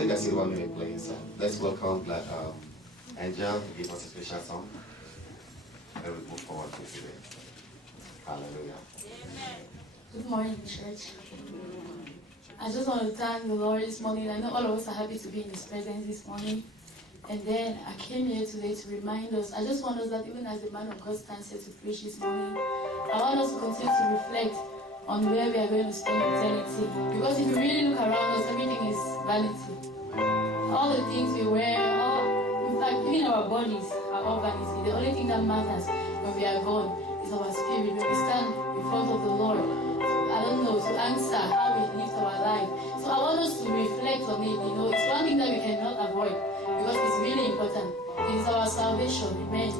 take a seat while we play. So let's welcome Angel to give us a special song. And we move forward to today. Hallelujah. Amen. Good morning, church. I just want to thank the Lord this morning. I know all of us are happy to be in His presence this morning. And then I came here today to remind us. I just want us that even as the man of God stands here to preach this morning, I want us to continue to reflect on where we are going to spend eternity. Because if you really look around us, everything is vanity. All the things we wear, in fact, even our bodies are all vanity. The only thing that matters when we are gone is our spirit. When we stand in front of the Lord, I don't know, to answer how we live our life. So I want us to reflect on it. It's one thing that we cannot avoid because it's really important. It is our salvation. Amen.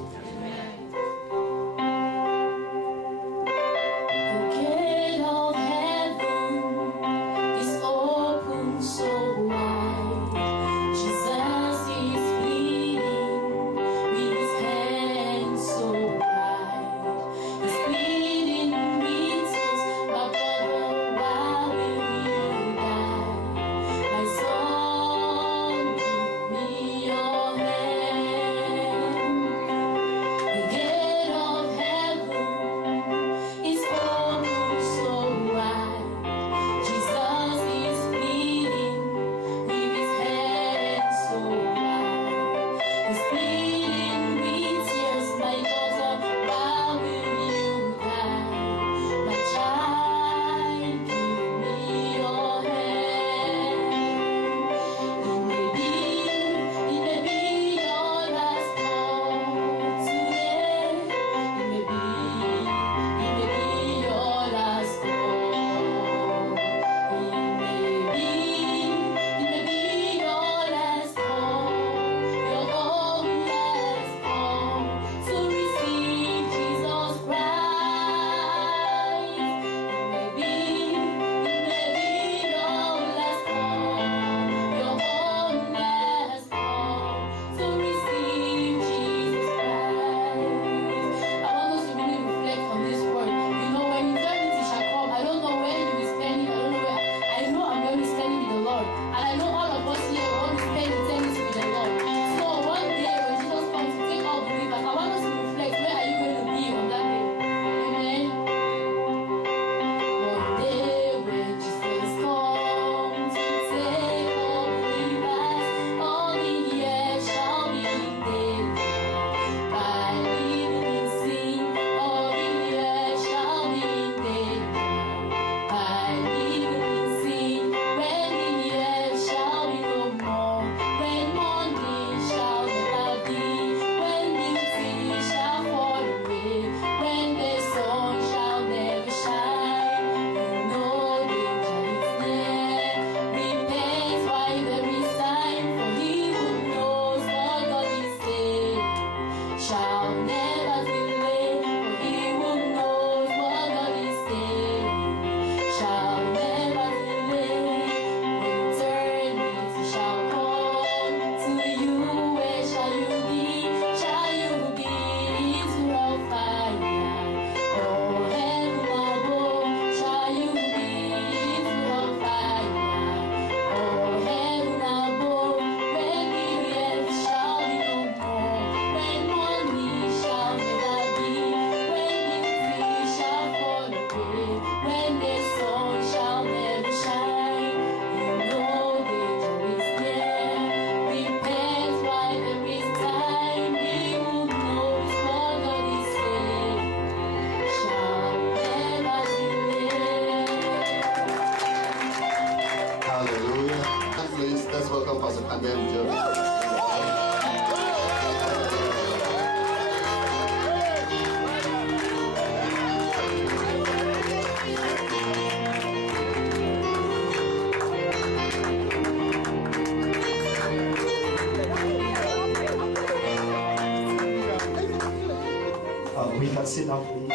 We can sit down, please.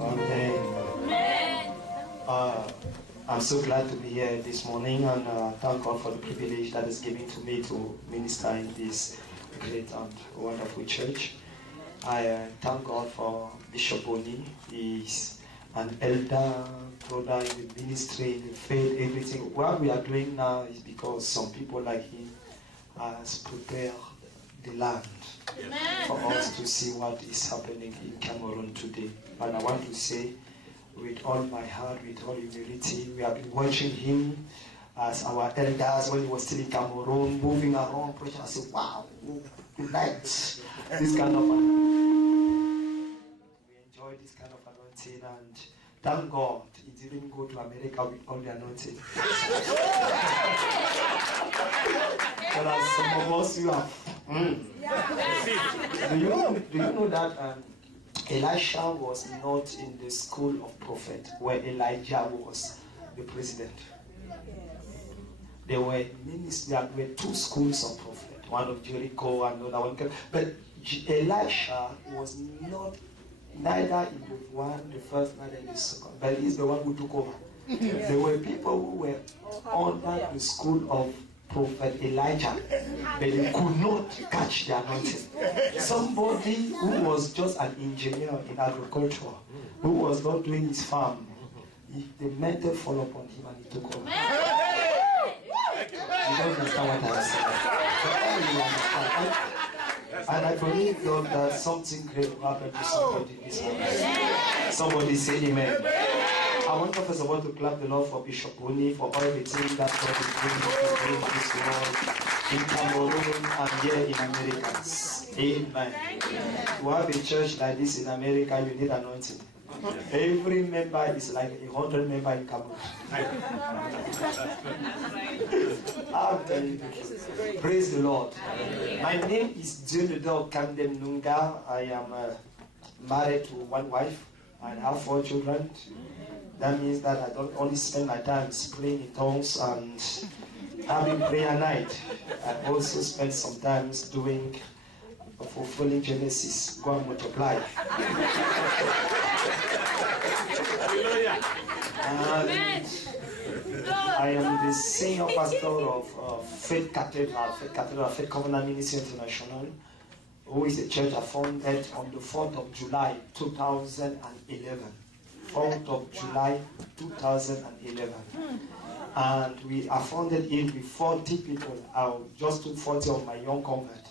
Okay. I'm so glad to be here this morning, and thank God for the privilege that is given to me to minister in this great and wonderful church. I thank God for Bishop Boni. He's an elder, brother in the ministry, in the faith, everything. What we are doing now is because some people like him has prepared the land for us to see what is happening in Cameroon today. And I want to say, with all my heart, with all humility, we have been watching him as our elders when he was still in Cameroon, moving around, preaching. I said, wow, we liked this kind of anointing. We enjoy this kind of anointing, and thank God he didn't go to America with all the anointing. But as some of us, you have. Do you know that Elisha was not in the school of prophet where Elijah was the president? There were two schools of prophet, one of Jericho and another one. But Elisha was not neither in the first, neither in the second, but he's the one who took over. There were people who were under the school of Prophet Elijah, but they could not catch the anointing. Somebody who was just an engineer in agriculture, who was not doing his farm, the mentor fell upon him and he took over. You don't understand what I said. And I believe, Lord, that something great will happen to somebody this morning. Somebody say amen. I want to first of all to clap the Lord for Bishop Rooney for everything that God is doing in this world, in Cameroon and here in America. Amen. To have a church like this in America, you need anointing. Every member is like 100 members in Cameroon. Praise the Lord. My name is Dionodor Kandem Nunga. I am married to one wife and have 4 children. That means that I don't only spend my time praying in tongues and having prayer night. I also spend some time doing fulfilling Genesis, go and multiply. And I am the senior pastor of Faith Covenant Ministry International, who is a church I founded on the 4th of July 2011. 4th of July 2011. And we are founded it with 40 people. I just took 40 of my young convert.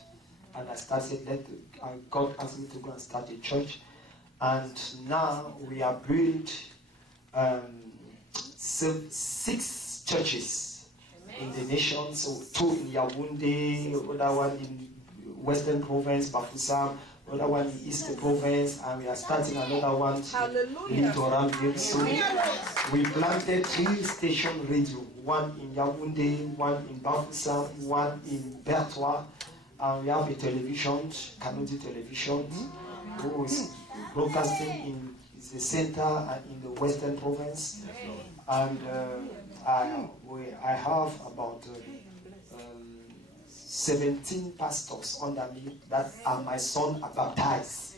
And I started God asked me to go and start a church. And now we are built 6 churches in the nation. So 2 in Yaoundé, another one in Western Province, Bafoussam, another one in Eastern Province, and we are starting another one in Littoral very soon. We planted 3 station radio, one in Yaoundé, one in Bafoussam, one in Bertois, and we have a television, Canody Television, who is broadcasting in the center and in the Western Province. And I have about 17 pastors under me that are my son are baptized.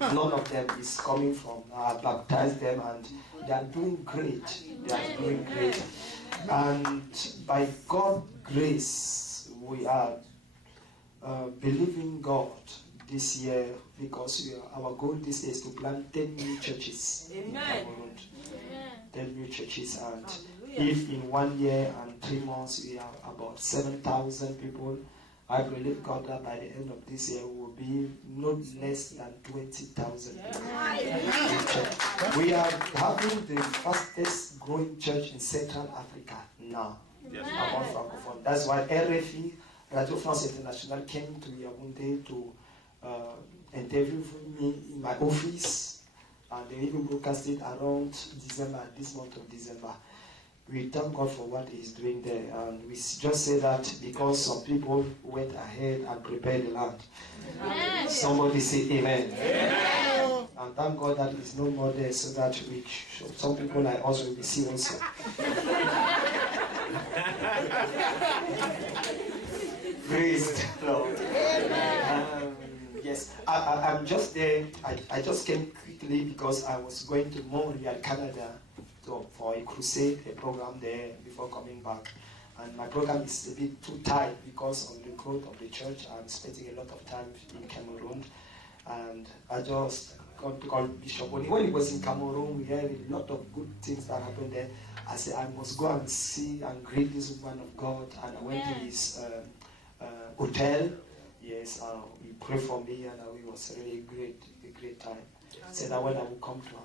None of them is coming from I baptized them, and they are doing great. They are doing great. And by God's grace, we are believing God this year, because our goal this year is to plant 10 new churches in Cameroon. 10 new churches, and if in 1 year and 3 months we have about 7,000 people, I believe God that by the end of this year we will be not less than 20,000 people. We are having the fastest growing church in Central Africa now. Among Francophone. That's why RFI, Radio France International, came to Yaoundé to interview me in my office, and they even broadcast it around December, this month of December. We thank God for what He's doing there, and we just say that because some people went ahead and prepared the land. Somebody say amen. Amen. And thank God that He's no more there, so that some people like us will be seen also. Praise the Lord. Yes, I'm just there. I just came quickly because I was going to Montreal, Canada, for a crusade, a program there before coming back. And my program is a bit too tight because of the growth of the church. I'm spending a lot of time in Cameroon. And I just called Bishop Oni. When he was in Cameroon, we heard a lot of good things that happened there. I said, I must go and see and greet this man of God. And I went to his hotel. Yes, he prayed for me, and it was really a great time. Said that when I will come to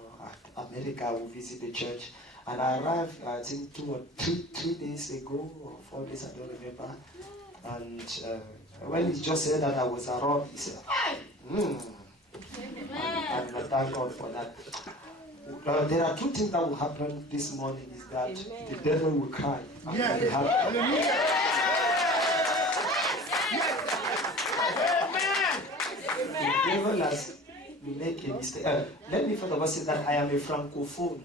America, I will visit the church. And I arrived, I think 2 or 3 days ago, or 4 days, I don't remember. And when he just said that I was around, he said, and I thank God for that. There are 2 things that will happen this morning, is that the devil will cry. Yes. The devil has made a mistake. Let me first of all say that I am a francophone.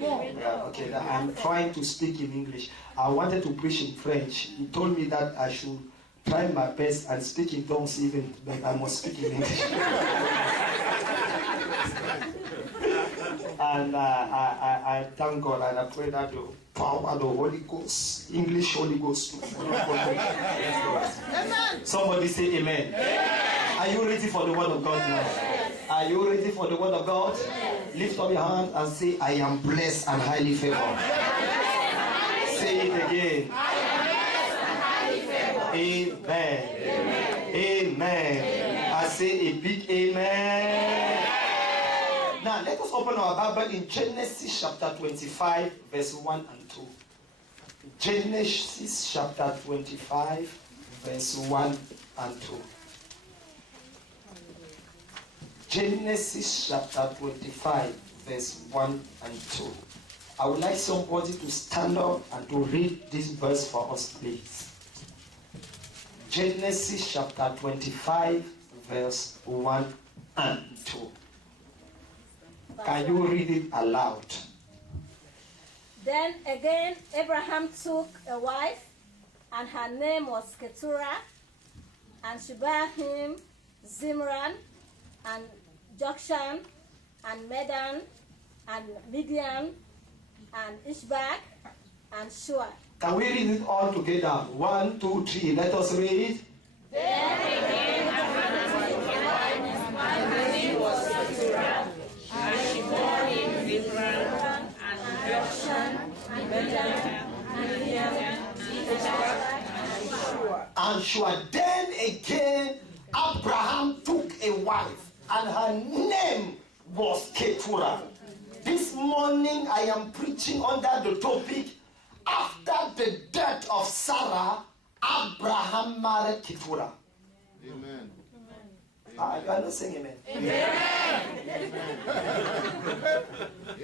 Yeah, okay, I'm trying to speak in English. I wanted to preach in French. He told me that I should try my best and speak in tongues even, but I must speak in English. And I thank God, and I pray that the power of the Holy Ghost, English Holy Ghost. Somebody say amen. Are you ready for the word of God now? Are you ready for the word of God? Lift up your hand and say, I am blessed and highly favored. Say it again. Amen. Amen. I say a big amen. Now let us open our Bible in Genesis chapter 25, verse 1 and 2. Genesis chapter 25, verse 1 and 2. Genesis chapter 25, verse 1 and 2. I would like somebody to stand up and to read this verse for us, please. Genesis chapter 25, verse 1 and 2. Can you read it aloud? Then again Abraham took a wife, and her name was Keturah, and she bare him Zimran, and Jokshan, and Medan, and Midian, and Ishbak, and Shua. Can we read it all together? 1, 2, 3. Let us read. Then again Abraham took a wife, and her name was Keturah, and she bore him Zimran, and Jokshan, and Medan, and Midian, and Ishbak, and Shua. And Shua. Then again Abraham took a wife, and her name was Keturah. This morning I am preaching under the topic, after the death of Sarah, Abraham married Keturah. Amen. You are not saying amen. Amen.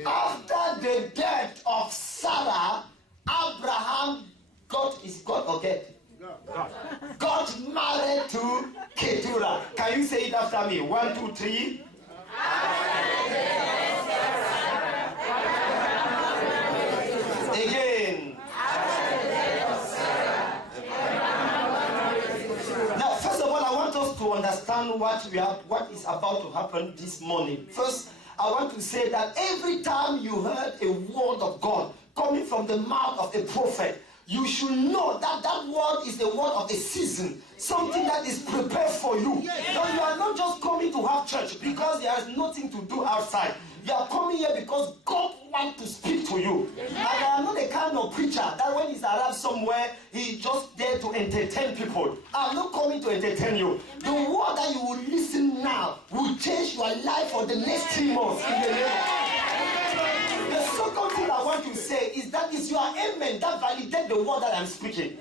After the death of Sarah, Abraham got married to Keturah. Can you say it after me? 1, 2, 3. Again. Now, first of all, I want us to understand what is about to happen this morning. First, I want to say that every time you heard a word of God coming from the mouth of a prophet, you should know that that word is the word of a season, something that is prepared for you. So you are not just coming to have church because there is nothing to do outside. You are coming here because God wants to speak to you. And I am not the kind of preacher that when he's arrived somewhere, he's just there to entertain people. I'm not coming to entertain you. The word that you will listen now will change your life for the next 3 months in the name of the second thing I want to say is that it's your amen that validates the word that I'm speaking.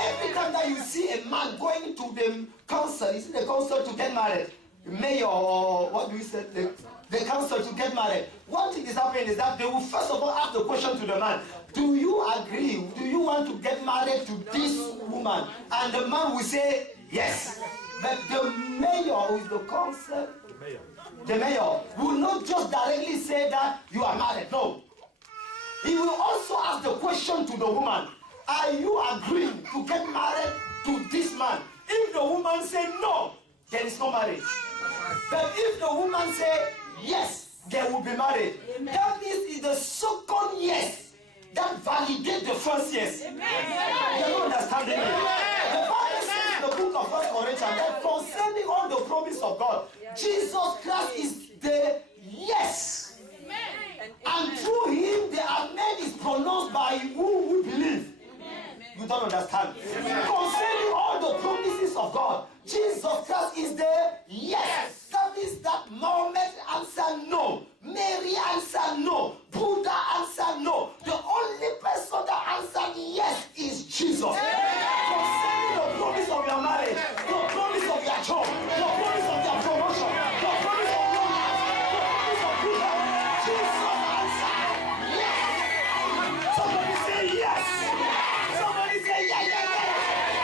Every time that you see a man going to the council, is it the council to get married? Mayor, or what do we say? The council to get married. One thing is happening is that they will first of all ask the question to the man, do you agree? Do you want to get married to this woman? And the man will say yes. But the mayor, who is the council, the mayor will not just directly say that you are married. No. He will also ask the question to the woman, are you agreeing to get married to this man? If the woman say no, there is no marriage. But if the woman say yes, they will be married. Amen. That means it's the second yes that validates the first yes. Amen. You don't understand it. The Bible says in the book of 1 Corinthians that concerning all the the promise of God. Jesus Christ is the yes. And through him, the amen is pronounced by who believe. You don't understand. Concerning all the promises of God, Jesus Christ is the yes. That means that Muhammad answered no. Mary answered no. Buddha answered no. The only person that answered yes is Jesus. Concerning the promise of your marriage, the promise of your job, the promise of your promotion, the promise of your life, the promise of Buddha, Jesus answered yes. Somebody say yes. Somebody say yeah, yeah,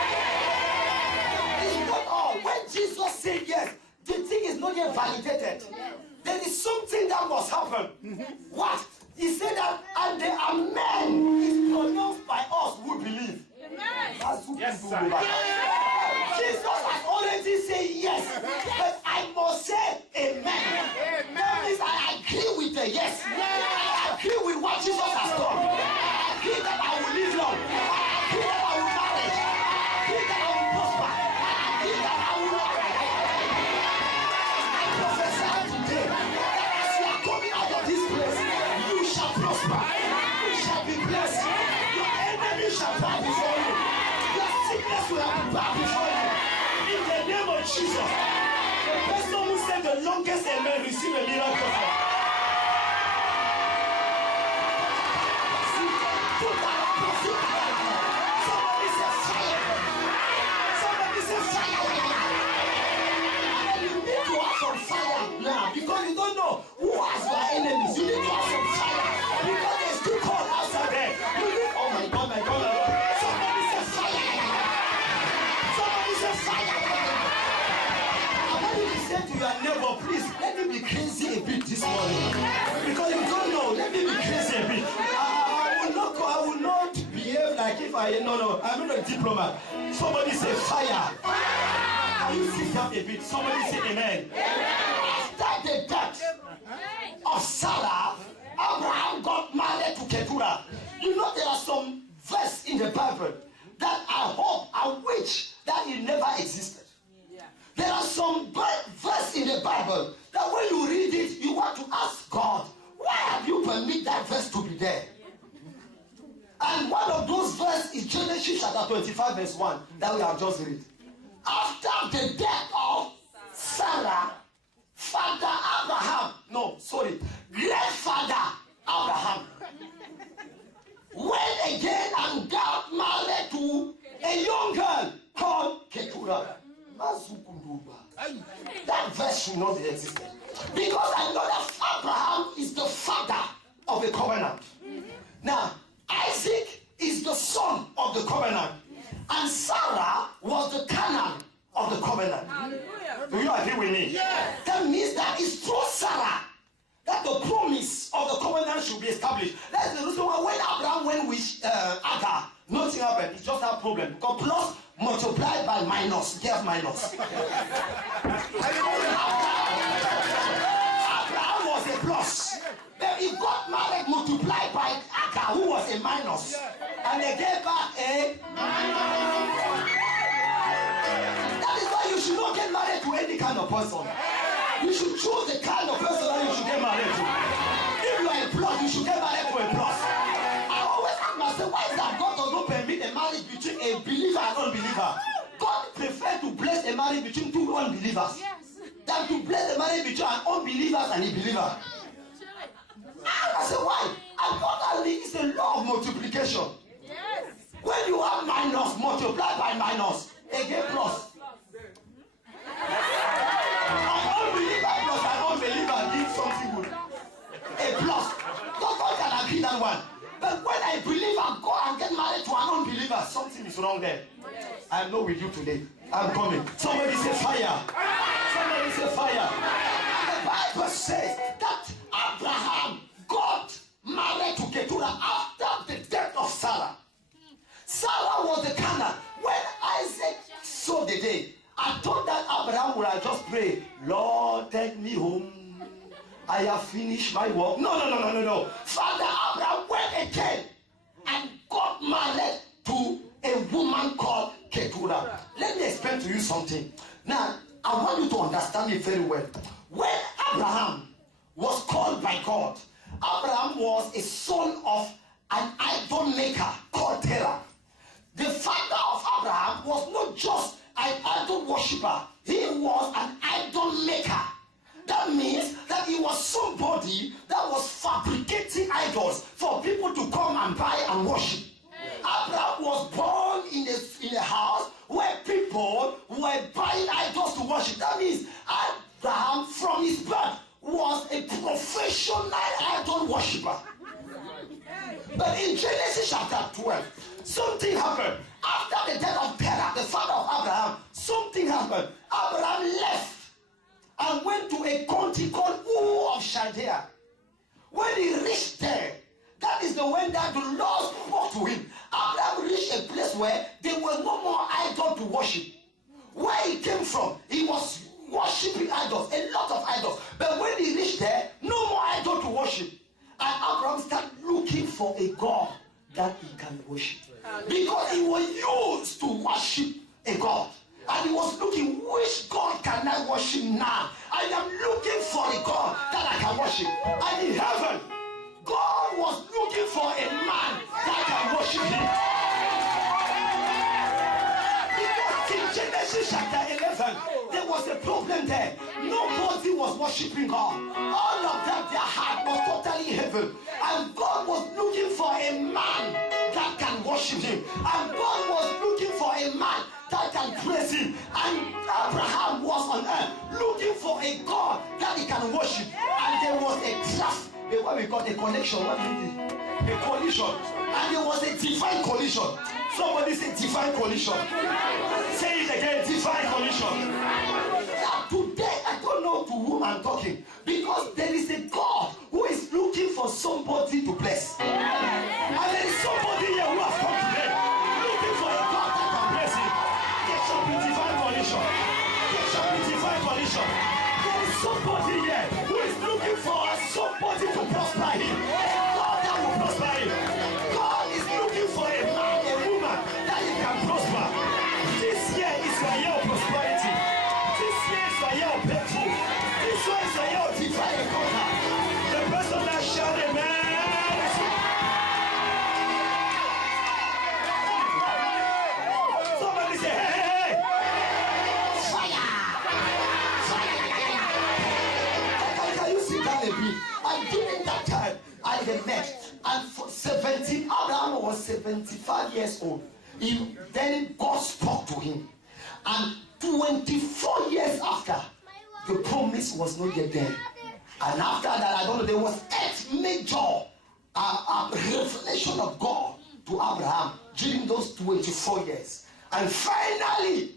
yeah. It's not all. When Jesus said yes, the thing is not yet validated. There is something that must happen. What? He said that, and the amen is pronounced by us who believe. Yes, sir. Jesus has already said yes, but I must say amen. That means I agree with the yes. I agree with what Jesus has done. I agree that I will live long. I agree that I will marry. I agree that I will prosper. I agree that I will love. I prophesy today that as you are coming out of this place, you shall prosper. You shall be blessed. Your enemy shall bow before you. Your sickness will bow before you. In the name of Jesus. The person who said the longest amen receive a miracle. Somebody say fire. Somebody say fire. And you need to have some fire now because you don't know who has your enemies. You need to have some fire because there's too cold outside there. You need, oh my God, my God, my God. Somebody say fire. Somebody say fire. I want you to say to your neighbor, please, let me be crazy a bit this morning. Because you don't know, let me be crazy a bit. I will not behave like if no, I'm not a diplomat. Somebody say fire. Can you sit down a bit? Somebody say amen. After the death of Sarah, Abraham got married to Keturah. You know there are some verses in the Bible that I hope, I wish that it never existed. There are some verses in the Bible that when you read it, you want to ask God, why have you permitted that verse to be there? And one of those verses is Genesis chapter 25 verse 1 that we have just read. After the death of Sarah, grandfather Abraham went again and got married to a young girl called Keturah. That verse should not be existed. Because I know that Abraham is the father of the covenant. Now, Isaac is the son of the covenant. And Sarah was the Canaan of the covenant. Hallelujah. Do you agree with me? Yes. That means that it's through Sarah that the promise of the covenant should be established. That's the reason why when Abraham went with Agar, nothing happened. It's just a problem. Because plus multiplied by minus. Get minus. Abraham was a plus. Then he got married, multiplied by Agar, who was a minus. And they gave back a minus. That is why you should not get married to any kind of person. You should choose the kind of person that you should get married to. If you are a plus, you should get married to a plus. I always ask myself, why is that God does not permit a marriage between a believer and unbeliever? God prefers to bless a marriage between two unbelievers than to bless a marriage between an unbeliever and a believer. I say why? And God is a law of multiplication. Yes. When you have minus multiplied by minus, again plus. An unbeliever plus an unbeliever gives something good. A plus. God can agree that one. But when a believer go and get married to an unbeliever, something is wrong there. Yes. I'm not with you today. I'm coming. Somebody say fire. Somebody say fire. The Bible says that Abraham got married to Keturah after the death of Sarah. Sarah was the Canaan. When Isaac saw the day, I thought that Abraham would have just prayed, Lord, take me home. I have finished my work. No. Father Abraham went again and got married to a woman called Keturah. Let me explain to you something. Now, I want you to understand. understand me very well. When Abraham was called by God, Abraham was a son of an idol maker called Terah. The father of Abraham was not just an idol worshiper, he was an idol maker. That means that he was somebody that was fabricating idols for people to come and buy and worship. Abraham was born in a house where people were buying idols to worship. That means Abraham from his birth was a professional idol worshiper. But in Genesis chapter 12, something happened. After the death of Terah, the father of Abraham, something happened. Abraham left and went to a country called Ur of Chaldea. When he reached there, that is the when that the Lord spoke to him. Abraham reached a place where there was no more idol to worship. Where he came from, he was worshiping idols, a lot of idols. But when he reached there, no more idol to worship. And Abraham started looking for a God that he can worship. Because he was used to worship a God. And he was looking, which God can I worship now? I am looking for a God that I can worship. And in heaven, God was looking for a man that can worship him. Because in Genesis chapter 11, there was a problem there. Nobody was worshiping God. All of them, their heart was totally heaven. And God was looking for a man that can worship him. And God was looking for a man that can praise him. And Abraham was on earth looking for a God that he can worship. And there was a trust. What we call a connection, what do you mean? A collision. And there was a divine collision. Somebody say divine collision. Say it again, divine collision. Now today, I don't know to whom I'm talking, because there is a God who is looking for somebody to bless. And there is somebody here who has come today looking for a God that can bless him. There shall be divine collision. There shall be divine collision. There is somebody here who is looking for somebody to prosper him. God that will prosper him. God is looking for a man, a woman that he can prosper. This year is your year of prosperity. This year is your year of breakthrough. This one is your year of divine encounter. The person that shout amen. Somebody say hey, hey, hey. Fire. Can you see that a bit? And during that time, I had met, and for 17, Abraham was 75 years old. Then God spoke to him. And 24 years after, the promise was not yet there. And after that, I don't know, there was 8 major revelation of God to Abraham during those 24 years. And finally,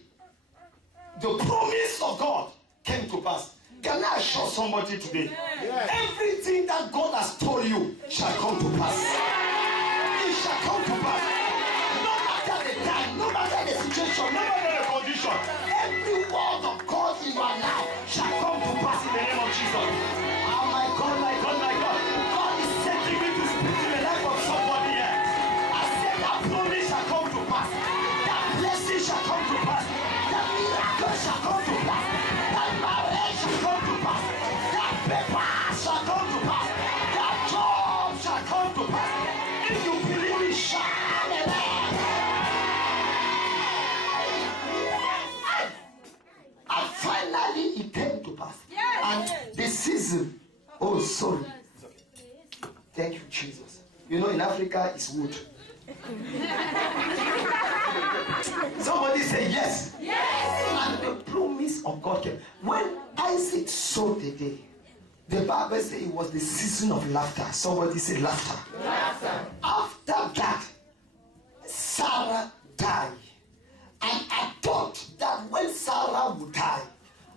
the promise of God came to pass. Can I assure somebody today? Yes. Everything that God has told you shall come to pass. It shall come to pass. No matter the time, no matter the situation, no matter the condition, every word of God in your life shall come to pass in the name of Jesus. Oh my God, my God, my God. God is sending me to speak to the life of somebody here. I said that promise shall come to pass. That blessing shall come to pass. That miracle shall come to pass. That marriage shall come to pass. That paper shall come to pass. That job shall come to pass. If you believe it, shout amen. And finally it came to pass. And the season, oh sorry. Thank you, Jesus. You know, in Africa it's wood. Somebody say yes. Yes. And the promise of God came. When Isaac sowed the day, the Bible says it was the season of laughter. Somebody say laughter. Laughter. After that, Sarah died. And I thought that when Sarah would die,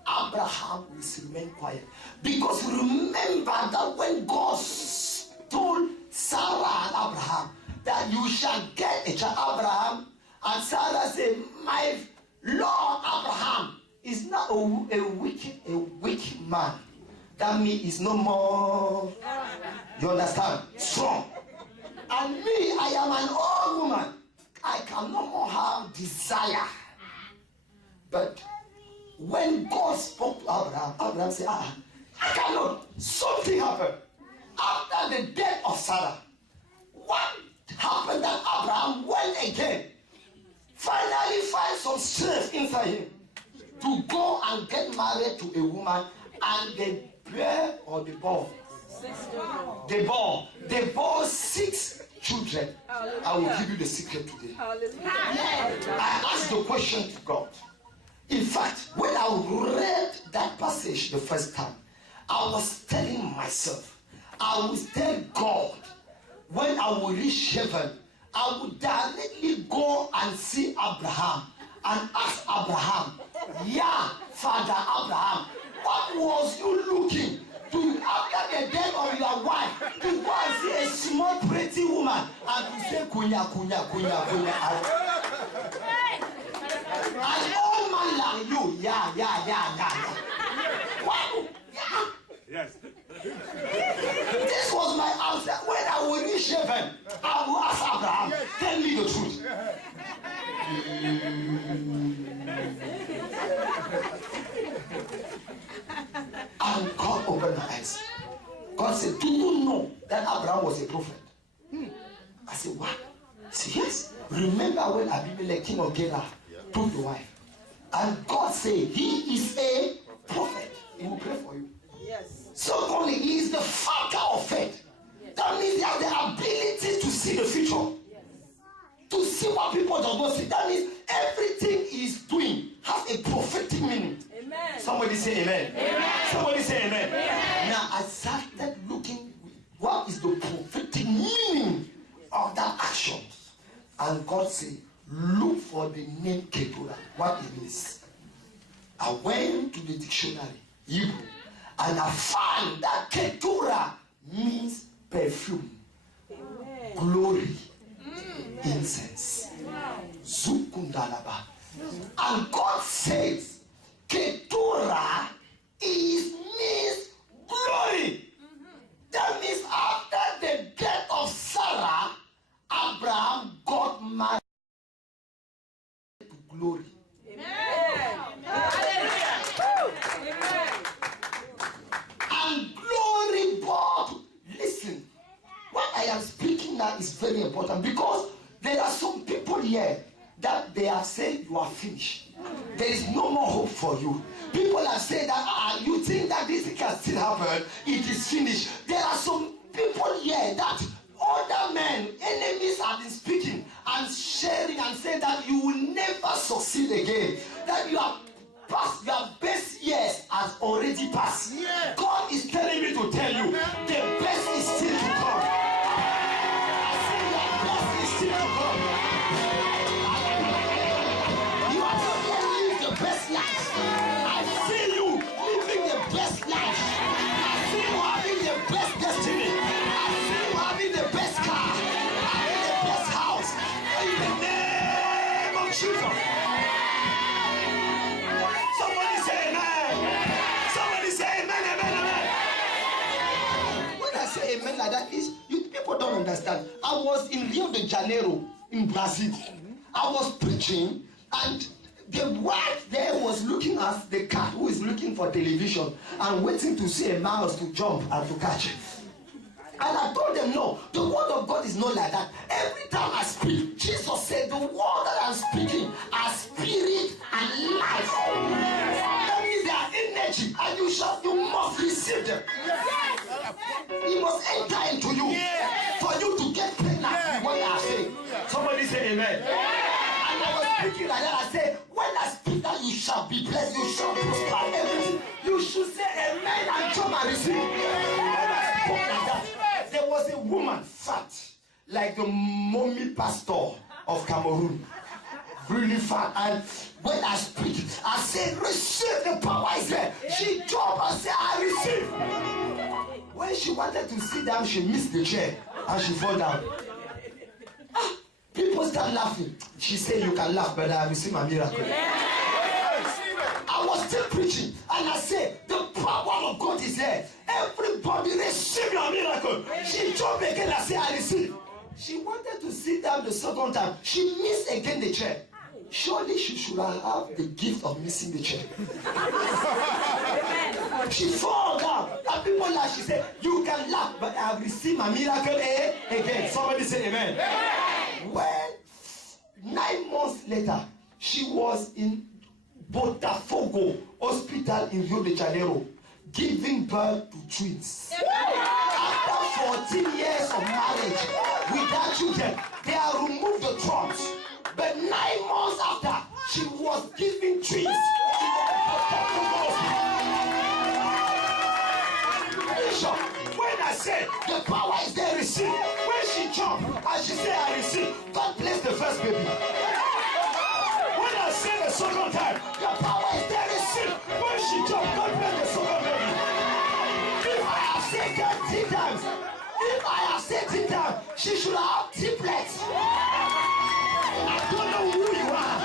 Abraham will remain quiet. Because remember that when God told Sarah and Abraham that you shall get a child, Abraham and Sarah said, my Lord Abraham is not a wicked man. That means he's no more, you understand, strong. And me, I am an old woman. I can no more have desire. But when God spoke to Abraham, Abraham said, I cannot. Something happened. After the death of Sarah, what happened that Abraham went again, finally find some strength inside him to go and get married to a woman, and they bear or they bore. They bore 6 children. Hallelujah. I will give you the secret today. I asked the question to God. In fact, when I read that passage the first time, I was telling myself, I will tell God, when I will reach heaven, I will directly go and see Abraham and ask Abraham, yeah, Father Abraham, what was you looking to after the death of your wife to go and see a small pretty woman and to say kunya kunya kunya kunya? An old man like you, yeah. What? Yeah. Yes. This was my answer. When I will reach heaven, I will ask Abraham, tell me the truth. And God opened my eyes. God said, do you know that Abraham was a prophet? I said, what? He said, yes. Remember when Abimelech, king of Gerar, took the wife? And God said, he is a prophet. He will pray for you. Yes. Secondly, he is the father of faith. Yes. That means he has the ability to see the future. Yes. To see what people do not see. That means everything he's doing has a prophetic meaning. Amen. Somebody say amen. Amen. Somebody say amen. Amen. Now I started looking, what is the prophetic meaning of that action? And God said, look for the name Keturah, what it means. I went to the dictionary, Hebrew, and I found that Keturah means perfume, amen, glory, incense, Zukundalaba. And God says, Keturah means glory. That means after the death of Sarah, Abraham got married to glory. Amen. Hallelujah. Amen. And glory brought. Listen, what I am speaking now is very important, because there are some people here that they are saying you are finished. There is no more hope for you. People are saying that you think that this can still happen. It is finished. There are some people here that other men, enemies have been speaking and sharing and saying that you will never succeed again. That you have passed, your best years has already passed. Yeah. God is telling me to tell you, the best is still to come. I say your best is still to come. You are not yet living the best life. I see you living the best life. I see you having the best destiny. I see you having the best car, having the best house. In the name of Jesus. Somebody say amen. Somebody say amen, amen, amen. When I say amen like that, people don't understand. I was in Rio de Janeiro, in Brazil. I was preaching, and the wife there was looking at the cat who is looking for television and waiting to see a mouse to jump and to catch it. And I told them, no, the word of God is not like that. Every time I speak, Jesus said, the word that I'm speaking are spirit and life. That means they are energy, and you must receive them. It must enter into you for you to get pregnant with what I say. Somebody say amen. And I was speaking like that. I said, when I speak that you shall be blessed, you shall prosper, everything, you should say amen and jump and receive. When I spoke like that, there was a woman, fat, like the mummy pastor of Cameroon. Really fat. And when I speak, I said, receive, the power is there. She jumped and said, I receive. When she wanted to sit down, she missed the chair and she fell down. People start laughing. She said, you can laugh, but I receive my miracle. I was still preaching, and I said, the power of God is there. Everybody receive your miracle. She jumped again and said, I receive. She wanted to sit down the second time. She missed again the chair. surely she should have the gift of missing the chair. She fall down. And people like, she said, you can laugh, but I have received my miracle again. Somebody say amen. When 9 months later, she was in Botafogo Hospital in Rio de Janeiro, giving birth to twins. After 14 years of marriage without children, they have removed the trunks. But 9 months after, she was giving twins in the Botafogo Hospital. Bishop, when I said the power is there, receive. When she jumped and she said, I receive, God bless the first baby. When I said the second time, the power is there, receive. When she jumped, God bless the second baby. If I have said that 10 times, if I have said 10 times, she should have triplets. I don't know who you are,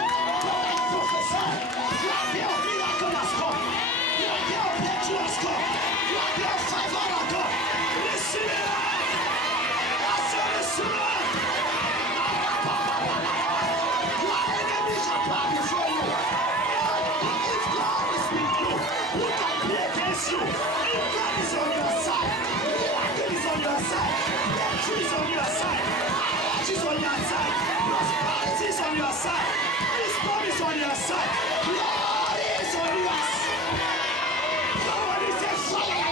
but I prophesy. You are there, miracle has come. You are there, breakthrough has come. You are there, favor has come. Receive it. I said receive it. Your enemies shall bow before you. If God is with you, who can be against you? If God is on your side, miracle is on your side, breakthrough is on your side, knowledge is on your side, prosperity is on your side, wisdom is on your side, glory is on your side. Somebody say fire.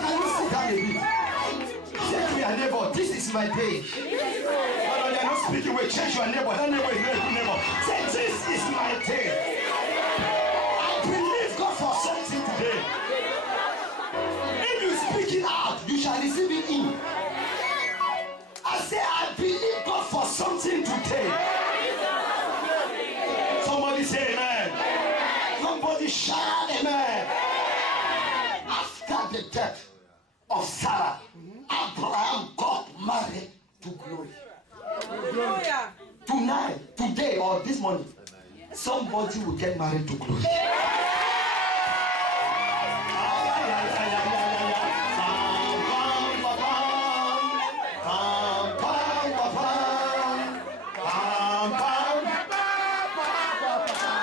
Can you sit down a bit? Say to your neighbor, this is my day. But you're not speaking with, change your neighbor. That neighbor is not a good neighbor. Say, this is my day. I believe God for something today. If you speak it out, you shall receive it in. I say, I believe God for something today. Somebody say amen. Somebody shout amen. After the death of Sarah, Abraham got married to glory. Tonight, today, or this morning, somebody will get married to glory.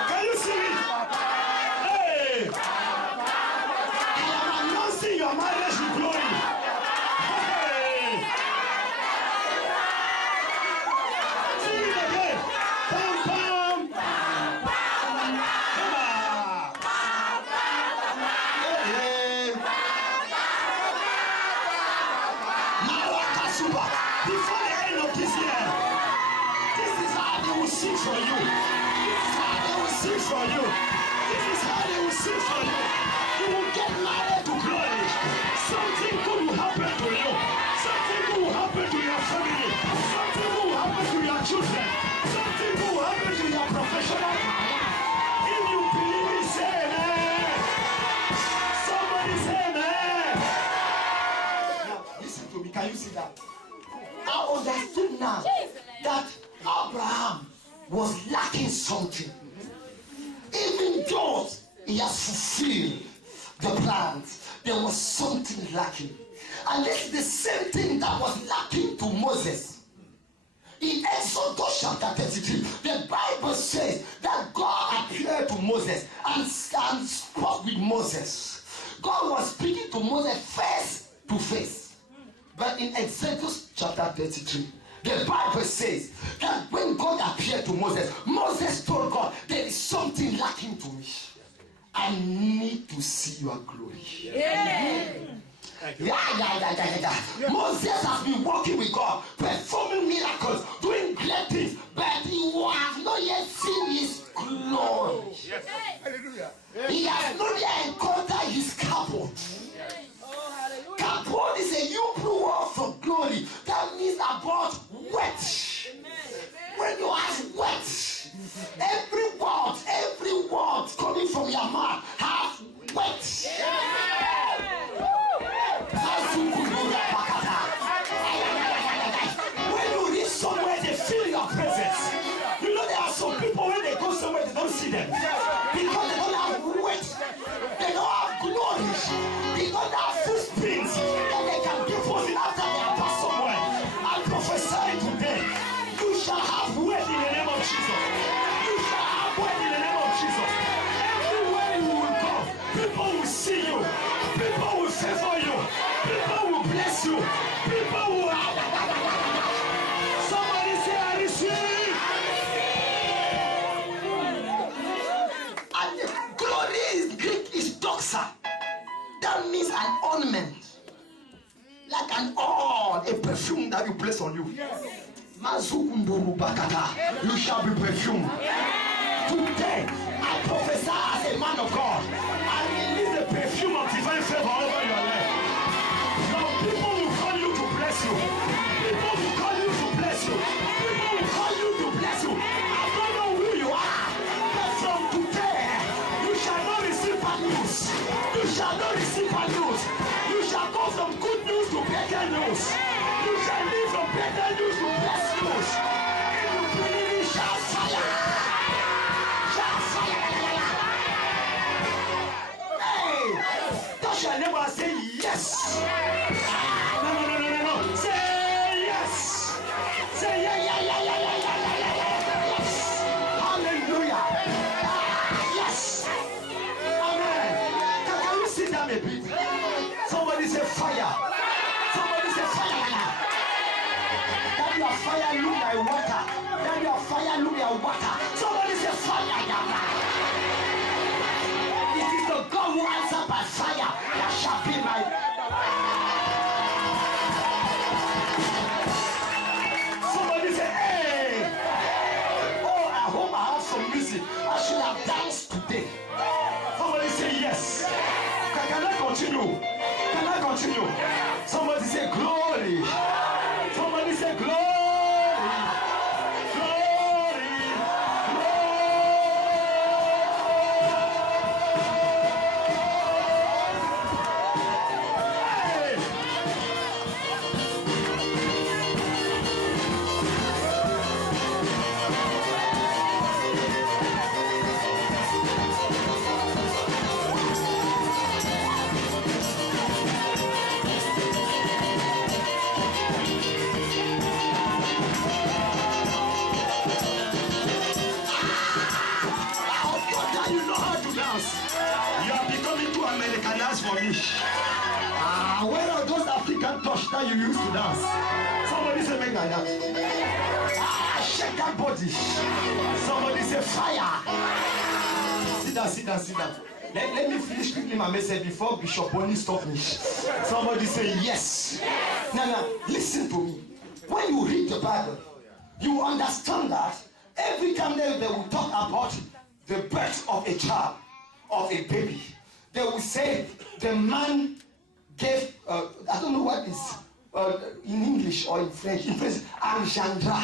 Can you see it? Hey! I am announcing your marriage with glory. Hey! Sing it again. Pam, pam. Hey! Marakasuba. Before the end of this year, this is how they will sing for you. This is how they will sing for you. This is how they will sing for you. You will get married to glory. Something good will happen to you. Something good will happen to your family. Something good will happen to your children. Something good will happen to your professional career. If you believe it, say amen. Somebody say amen. Now, listen to me. Can you see that? I understood now that Abraham was lacking something. Even though he has fulfilled the plans, there was something lacking. And this is the same thing that was lacking to Moses. In Exodus chapter 33, the Bible says that God appeared to Moses and spoke with Moses. God was speaking to Moses face to face. But in Exodus chapter 33, the Bible says that when God appeared to Moses, Moses told God, there is something lacking to me. I need to see your glory. Yeah. Moses has been walking with God, performing miracles, doing great things, but he has not yet seen his glory. Yes. Hallelujah. He has not yet encountered his kabod. Kabod is a Hebrew word for glory. That means about wet. When you are wet, every word coming from your mouth has wet. When you reach somewhere, they feel your presence. You know there are some people when they go somewhere, they don't see them. Because they don't have wet. They don't have glory. They don't have footprints that they can deposit after they are passed somewhere. And bless you. People who are. Somebody say, I receive. And the glory is Greek is doxa. That means an ornament. Like an oil, a perfume that you place on you. Mazukumburu bakata. You shall be perfumed. Today, I prophesy as a man of God. I release the perfume of divine favor over your life. Now people will call you to bless you. People will call you to bless you. People will call you to bless you. I don't know who you are, but from today, you shall not receive bad news. You shall not receive bad news. You shall go from good news to better news. You shall live from better news to best news. And you believe shall fire. Shall fire. Hey, touch your neighbor and say yes. No. Say yes. Say yeah. Yes. Hallelujah. Yes. Amen. Can you sit down a bit? Somebody say fire. Somebody say fire. That your fire look like water. That your fire look like water. Somebody say fire. It is the God who answers by fire that shall be my. Somebody say, hey. Oh, I hope I have some music. I should have danced today. Somebody say yes. Can I continue? Can I continue? Somebody say glory. Somebody say glory. You are becoming too Americanized for me. Where are those African touch that you used to dance? Somebody say make like that. Shake that body. Somebody say fire. Sit down. Let me finish quickly my message before Bishop Bonnie stop me. Somebody say yes. Now, listen to me. When you read the Bible, you understand that every time they will talk about the birth of a child, of a baby, they will say the man gave, I don't know what is in English or in French, engendra.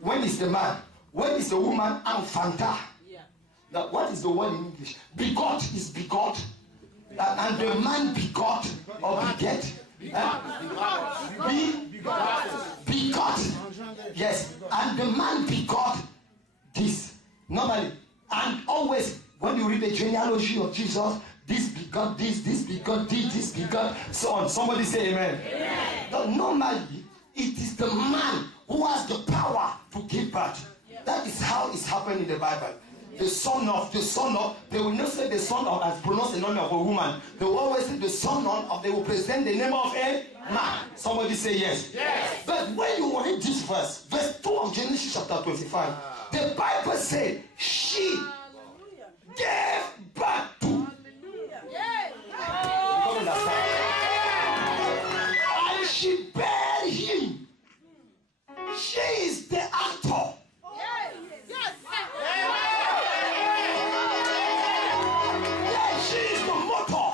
When is the man? When is the woman? Enfanta. Now, what is the word in English? Begot is begot. And the man begot or beget. Begot. Yes. And the man begot this. Normally. And always, when you read the genealogy of Jesus, this begot this begot this begot, so on. Somebody say amen. Now, normally, it is the man who has the power to give birth. That is how it's happening in the Bible. The son of, they will not say the son of as pronounced the name of a woman. They will always say the son of, they will present the name of a man. Somebody say yes. But when you read this verse 2 of Genesis chapter 25, the Bible says she gave birth to. And she bare him. She is the actor. She is the motor.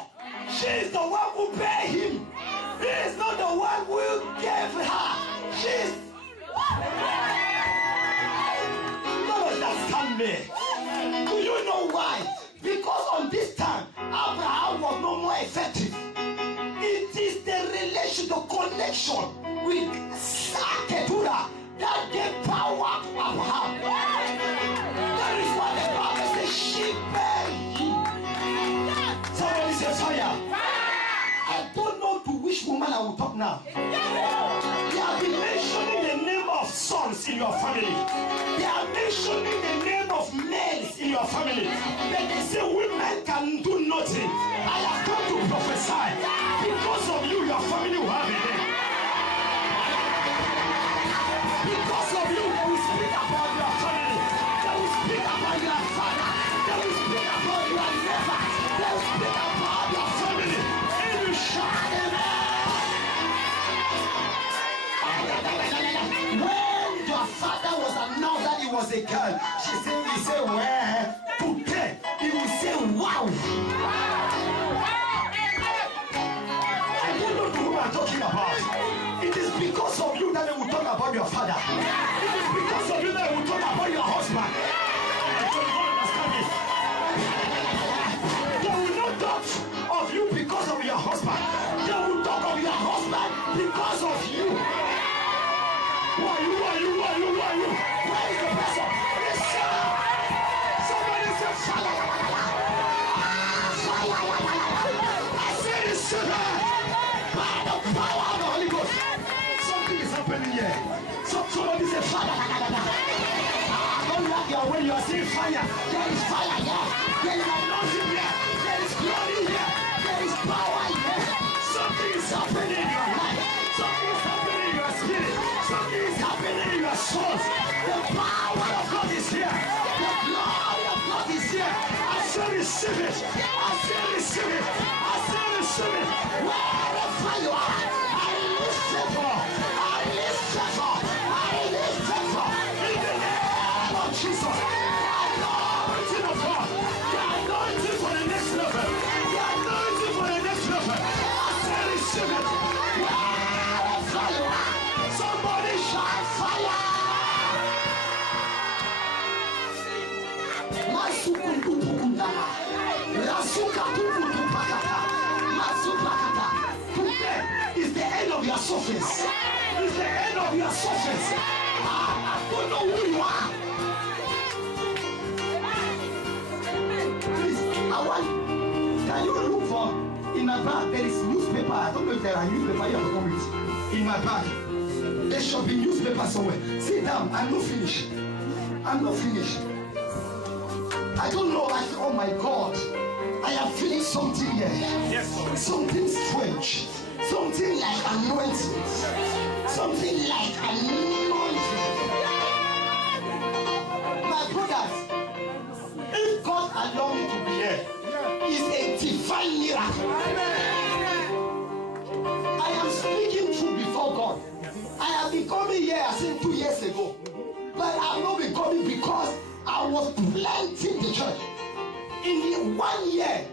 She is the one who bare him. He is not the one who gave her. She is. Don't understand me. Do you know why? Because on this time, Abraham was no more effective. It is the relation, the connection with Keturah that gave power to Abraham. That is what the Bible says. She bare him. Somebody say fire. I don't know to which woman I will talk now. They have been mentioning the name of of sons in your family. They are mentioning the name of males in your family. But they say women can do nothing. I have come to prophesy. Because of you, your family will have a name. Because of you, they will speak about your family. They will speak about your father. They will speak about your neighbor. They will speak about your family. And you shout amen. When your father was announced that he was a girl, he said, well, today, he will say, wow. I don't know who I'm talking about. It is because of you that they will talk about your father. It is because of you that they will talk about your husband. So you don't understand this. They will not talk of you because of your husband. They will talk of your husband because of you. Who are you? Where is the person? Listen! Somebody say fire! I said it's by the power of the Holy Ghost. Something is happening here. Somebody say fire! Don't laugh your way. You are saying fire. There is fire here. There is anointing here. There is glory here. There is power here. Something is happening in your life. Something is happening in your spirit. Something is happening in your soul. The power of God is here. The glory of God is here. I say receive it. I say receive it. I say receive it. Wherever you are, I release favor. I release favor. I release favor. In the name of Jesus. The anointing of God. The anointing for the next level. The anointing for the next level. I say receive it. Wherever you are, somebody shout fire. Today is the end of your surface. It's the end of your surface. I don't know who you are. Please, I want. Can you look for in my bag? There is newspaper. I don't know if there are newspaper here to come with. In my bag, there should be newspaper somewhere. Sit down. I'm not finished. I'm not finished. I don't know. Oh my God. I am feeling something here. Yes, something strange. Something like anointing. Something like anointing. My brothers, if God allow me to be here, it's a divine miracle. I am speaking truth before God. I have been coming here, I said 2 years ago. But I have not been coming because I was planting the church. In 1 year,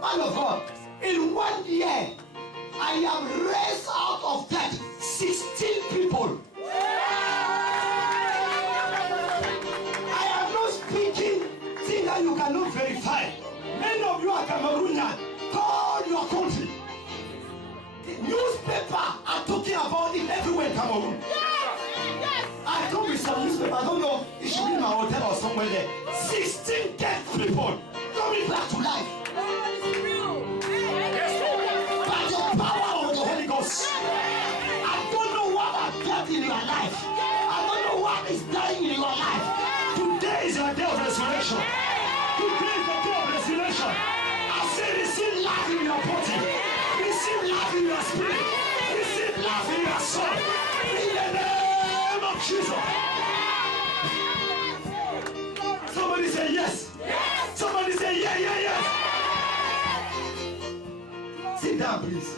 man of God, in 1 year, I have raised out of that 16 people. I am not speaking things that you cannot verify. Many of you are Cameroonian. Call your country. The newspaper are talking about it everywhere in Cameroon. I come with some newspaper. I don't know. It should be in my hotel or somewhere there. 16 dead people coming back to life. By the power of the Holy Ghost. I don't know what I've got in your life. I don't know what is dying in your life. Today is your day of resurrection. Today is the day of resurrection. I say receive life in your body. Receive life in your spirit. Receive life in your soul. In the name of Jesus. Somebody say yes. Yes. Somebody say yeah. Sit down, please.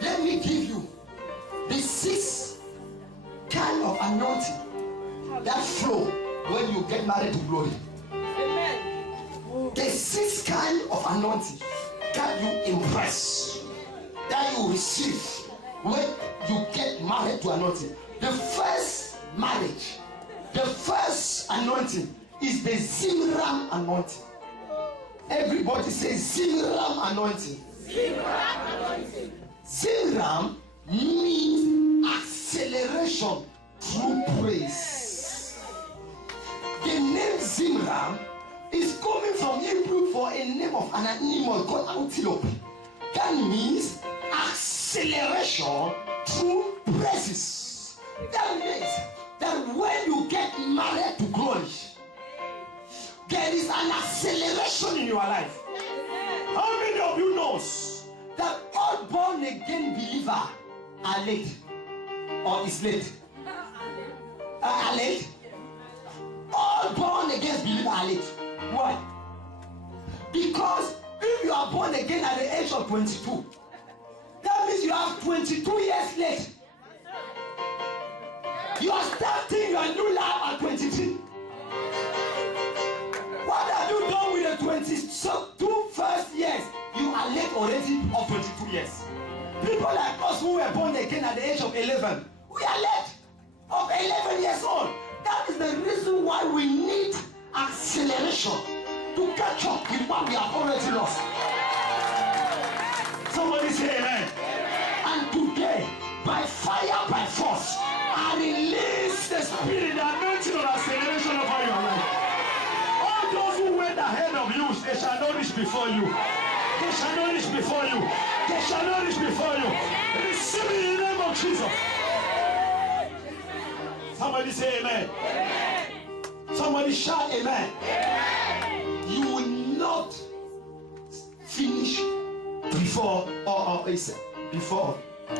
Let me give you the 6 kind of anointing that flow when you get married to glory. Amen. The 6 kind of anointing that you impress, that you receive when you get married to anointing. The first marriage, the first anointing is the Zimram anointing. Everybody says Zimram anointing. Zimram anointing. Zimram means acceleration through praise. The name Zimram is coming from Hebrew for a name of an animal called antelope. That means acceleration through praises. That means that when you get married to glory, there is an acceleration in your life. How many of you knows that all born again believer are late or is late? Are late? All born again believer are late. Why? Because if you are born again at the age of 22, that means you have 22 years late. You are starting your new life at 23. What have you done with the 22 first years? You are late already of 22 years. People like us who were born again at the age of 11, we are late of 11 years old. That is the reason why we need acceleration to catch up with what we have already lost. Somebody say amen. And today, by fire, by force, I release the spirit, the anointing of acceleration over your life. All those who went ahead of you, they shall not reach before you. They shall not reach before you. They shall not reach before you. Receive it in the name of Jesus. Somebody say amen. Somebody shout amen. You will not finish before or before,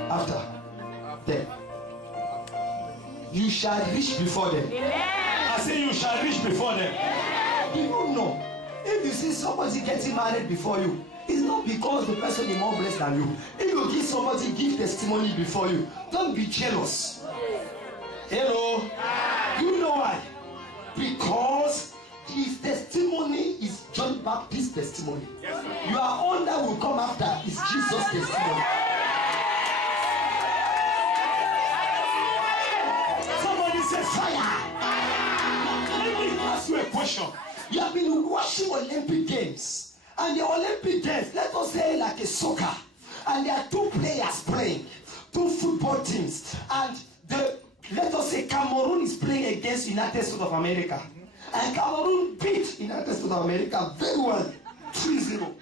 after them. You shall reach before them. I say you shall reach before them. Do you know? If you see somebody getting married before you, it's not because the person is more blessed than you. If you give somebody give testimony before you, don't be jealous. Hello? You know why? Because his testimony is John Baptist's testimony. Your own that will come after is Jesus' testimony. Somebody say fire. Let me ask you a question. You have been watching Olympic Games, and the Olympic Games, let us say like a soccer, and there are two players playing, two football teams, and let us say Cameroon is playing against United States of America, and Cameroon beat United States of America very well, 3-0.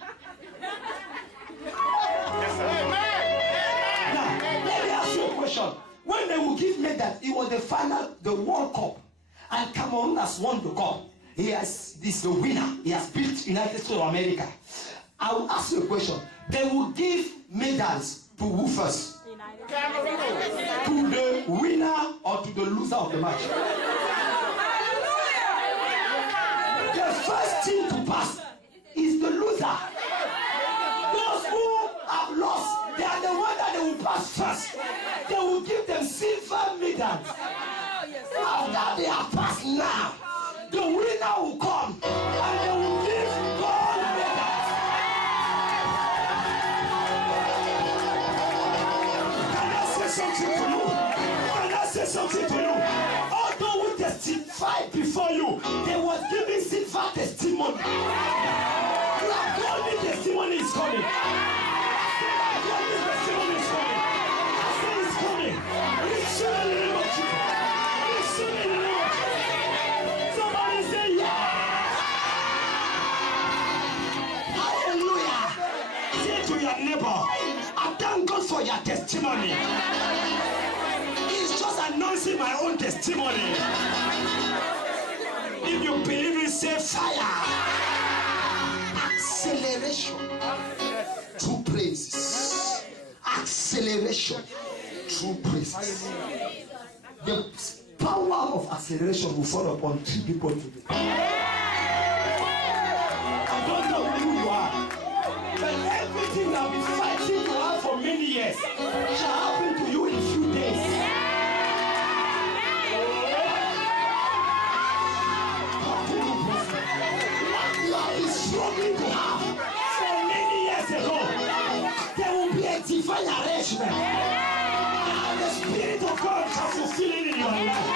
Now, let me ask you a question. When they will give medal, it was the final, the World Cup, and Cameroon has won the cup. This is the winner. He has beat United States of America. I will ask you a question. They will give medals to who first? To the winner or to the loser of the match? The first team to pass is the loser. Those who have lost, they are the ones that they will pass first. They will give them silver medals. After they are passed now, the winner will come and they will give gold medals. Can I say something to you? Can I say something to you? Although we testified before you, they was giving silver testimony. Your golden testimony is coming. Your golden testimony is coming. I say it's coming. Receive in the name of Jesus. Receive in the name of Jesus. Somebody say yeah. Hallelujah. Say to your neighbor, I thank God for your testimony. It's just announcing my own testimony. If you believe it, say fire. Acceleration. True praises. Acceleration. True praises. The power of acceleration will fall upon 3 people today. I don't know who you are, but everything I've been fighting to have for many years shall happen to you in a few days. What you have been struggling to have for many years ago, there will be a divine arrangement. And the Spirit of God shall fulfill it in your life.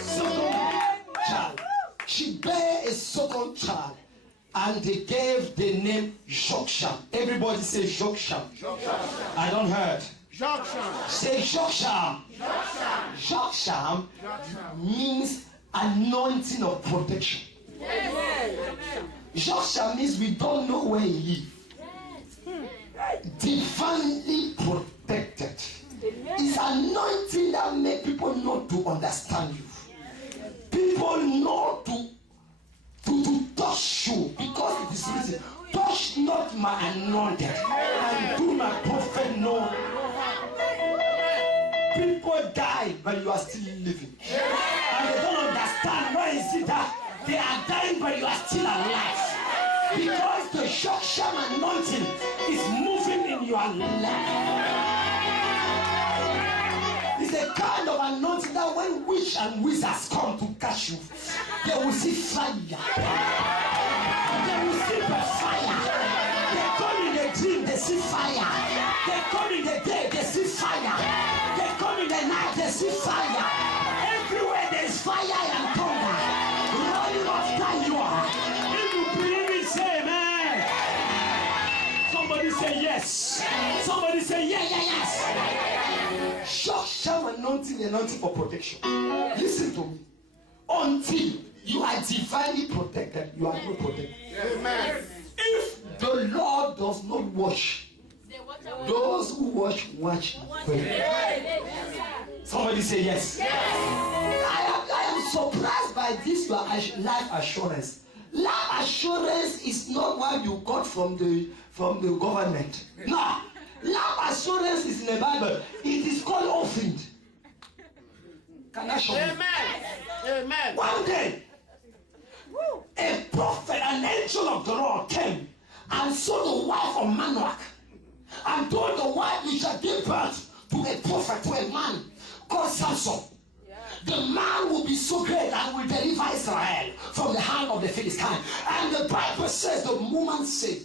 Second child. She bare a second child, and they gave the name Jokshan. Everybody say Jokshan. I don't heard. Jokshan. Say Jokshan. Jokshan means anointing of protection. Jokshan means we don't know where he lives. Divinely protected. He anointing that make people not to understand you. People know to touch you because it is written, touch not my anointed and do my prophet no. People die, but you are still living. And they don't understand why is it that they are dying, but you are still alive. Because the Shoksham anointing is moving in your life. It's a kind of anointing that when witch and wizards come to catch you, they will see fire. They will see the fire. They come in the dream, they see fire. They come in the day, they see fire. They come in the night, they see fire. Everywhere there is fire and thunder running after you. If you believe it, say amen. Somebody say yes. Somebody say yes. Shoksham anointing for protection. Listen to me. Until you are divinely protected, you are not protected. Amen. If the Lord does not wash, those who wash. Somebody say yes. I am surprised by this life assurance. Life assurance is not what you got from the government. No. Life assurance is in the Bible. It is called offering. Can I show you? Amen. One day, a prophet, an angel of the Lord came and saw the wife of Manoach and told the wife, you shall give birth to a prophet, to a man called Samson. The man will be so great and will deliver Israel from the hand of the Philistines. And the Bible says, the woman said,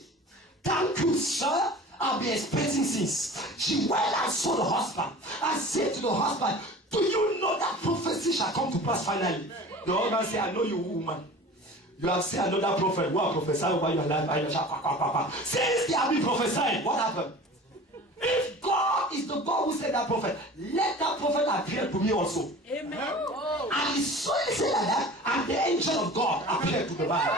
thank you, sir. I've been expecting since. She went and saw the husband and said to the husband, do you know that prophecy shall come to pass finally? The husband said, I know you, woman. You have seen another prophet who have prophesied over your life. Since they have been prophesying, what happened? If God is the God who said that prophet, let that prophet appear to me also. Amen. And he said like that, and the angel of God appeared to the man.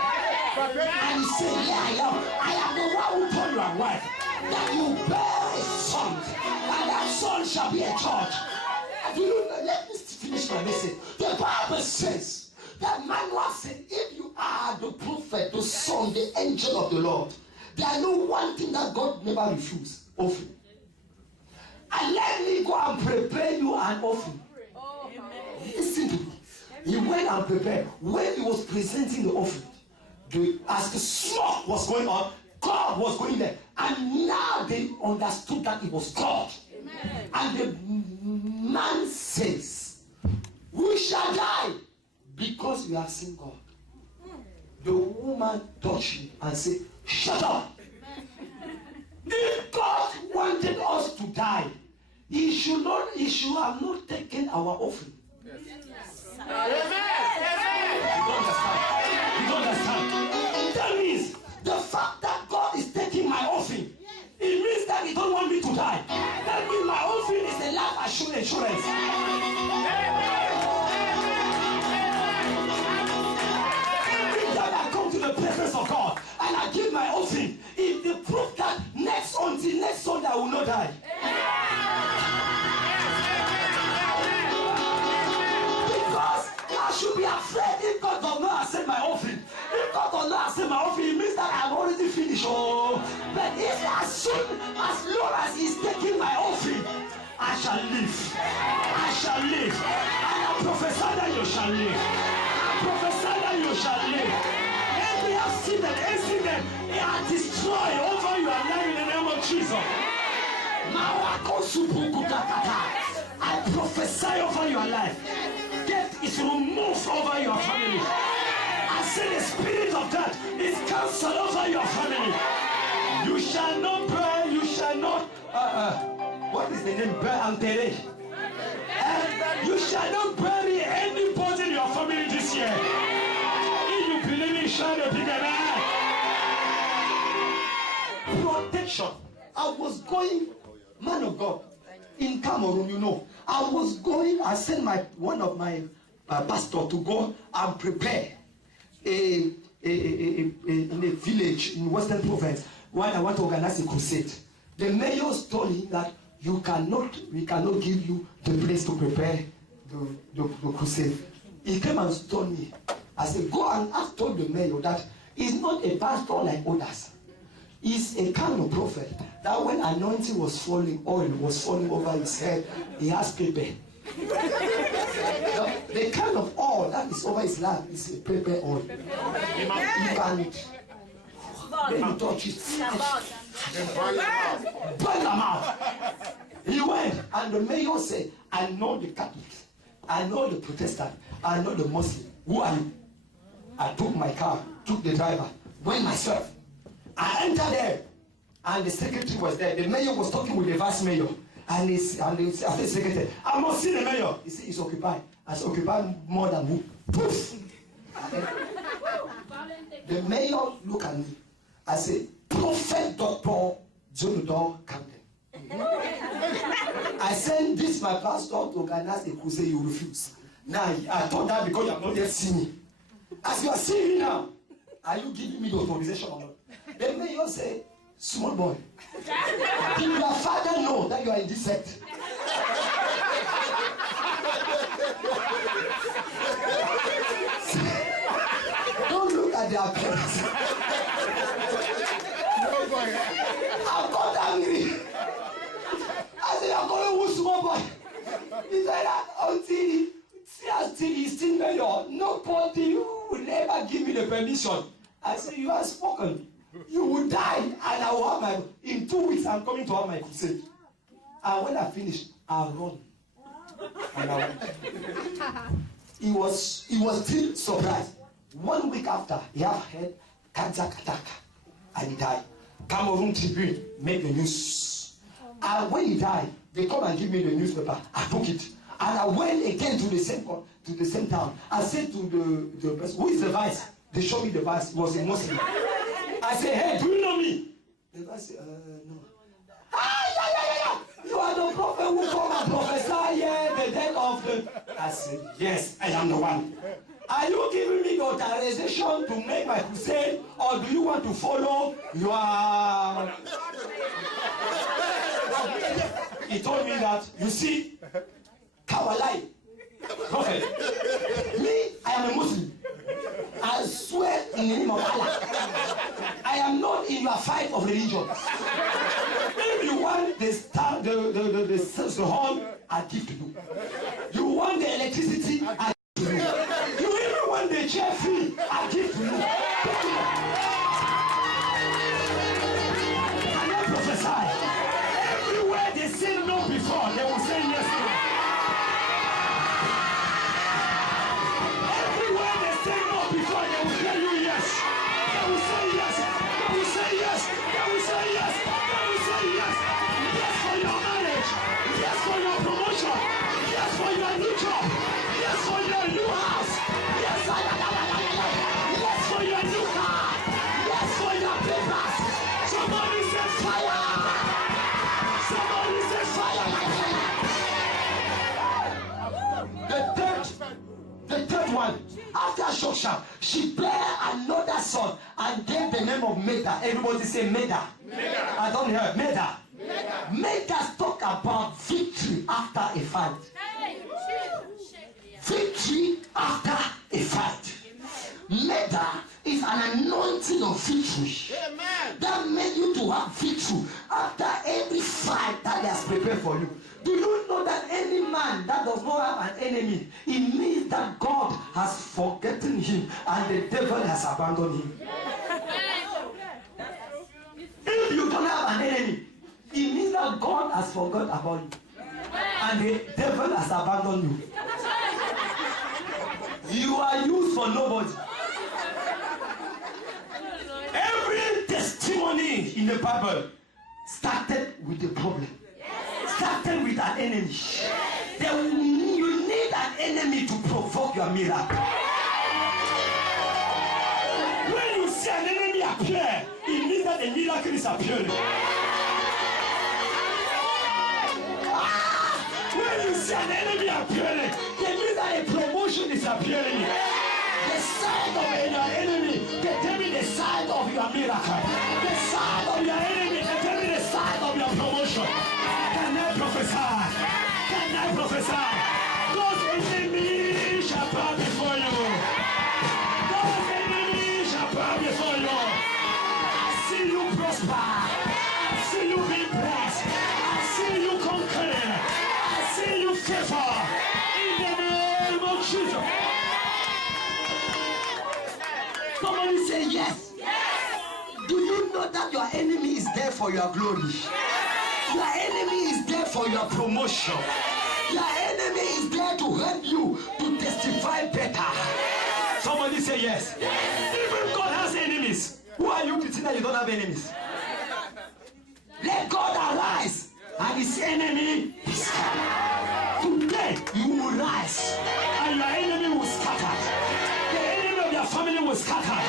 And he said, yeah, I am the one who told your wife that you bear a son, and that son shall be a judge. Let me finish my message. The Bible says that Manoah said, if you are the prophet, the son, the angel of the Lord, there is no one thing that God never refuses, offering. And let me go and prepare you an offering. Listen to me. He went and prepared. When he was presenting the offering, as the smoke was going on, God was going there. And now they understood that it was God. Amen. And the man says, we shall die because we have seen God. The woman touched him and said, shut up. If God wanted us to die, he should have not taken our offering. Yes. Amen. You don't understand. That means the fact that God is taking my offering, it means that he don't want me to die. That means my offering is a life assurance. Every time I come to the presence of God and I give my offering, if the proof that until next Sunday I will not die. Because I should be afraid if God does not accept my offering. If God does not accept my offering, it means that I have already finished. Oh, but if as long as he's taking my offering, I shall live. I shall live. I am prophesied that you shall live. I prophesied that you shall live. Every accident, it are destroyed over your life in the name of Jesus. I prophesy over your life. Death is removed over your family. I say the spirit of death is cancelled over your family. You shall not pray, you shall not what is the name? Bury. You shall not bury anybody in your family this year. If you believe in, shine a big man. Protection. I was going, man of God, in Cameroon, you know. I was going, I sent one of my pastor to go and prepare in a village in Western Province when I want to organize a crusade. The mayor told him that we cannot give you the place to prepare the crusade. He came and told me, I said, go and ask, told the mayor that he's not a pastor like others. He's a kind of prophet that when anointing was falling, oil was falling over his head, he has paper. The kind of oil that is over his lap is a paper oil. You can touch it. Burn them out. He went and the mayor said, I know the Catholics, I know the Protestant, I know the Muslim. Who are you? I took my car, took the driver, went myself. I entered there, and the secretary was there. The mayor was talking with the vice mayor, and the secretary, I must see the mayor. He said, he's occupied. I said, occupied more than who? Poof! The mayor looked at me. I said, Prophet Dr. Jonathan Camden. I sent this my pastor to organize a crusade. You refuse. Now, I thought that because you have not yet seen me. As you are seeing me now, are you giving me the authorization or not? The mayor said, small boy, did your father know that you are in this sect? Don't look at their appearance. I got angry. I said, I'm going to small boy. He said that until he's still mayor, nobody will ever give me the permission. I said, you have spoken. You will die, and I will have my. In 2 weeks, I'm coming to have my crusade. And when I finish, I'll run. And I went. He was still surprised. 1 week after, he had cancer attack, and he died. Cameroon Tribune made the news. And when he died, they come and give me the newspaper. I took it, and I went again to the same town. I said to the person, who is the vice? They showed me the vice. It was a Muslim. I said, hey, do you know me? The vice said, no. Yeah. You are the prophet who come and prophesy the death of the... I said, yes, I am the one. Are you giving me the authorization to make my crusade, or do you want to follow your... He told me that, you see, Kawalai, prophet, me, I am a Muslim. I swear in the name of Allah, I am not in your fight of religion. If you want the horn, I give to you. You want the electricity, I give to you. You even want the chair free, I give to you. Can I prophesy? Everywhere they say no before, they will say yes now. After Shosha, she bare another son and gave the name of Meda. Everybody say Meda. Meda. I don't hear Meda. Meda talk about victory after a fight. Victory after a fight. Meda is an anointing of victory. Amen. That made you to have victory after every fight that he has prepared for you. Do you know that any man that does not have an enemy, it means that God has forgotten him and the devil has abandoned him. If you don't have an enemy, it means that God has forgotten about you and the devil has abandoned you. You are used for nobody. Every testimony in the Bible started with a problem. Started with an enemy. You need an enemy to provoke your miracle. When you see an enemy appear, it means that the miracle is appearing. When you see an enemy appearing, it means that a promotion is appearing. The side of your enemy determine the side of your miracle. The side of your enemy determine the side of your promotion. Can I prophesy? Can I prophesy? Those enemies shall bow before you. Those enemies shall bow before you. I see you prosper. I see you be blessed. I see you conquer. I see you favor. In the name of Jesus. Somebody say yes. Do you know that your enemy is there for your glory? Your enemy is there for your promotion. Your enemy is there to help you to testify better. Somebody say yes. Even God has enemies. Who are you to think that you don't have enemies? Let God arise and his enemy be scattered. Today you will rise And your enemy will scatter. The enemy of your family will scatter.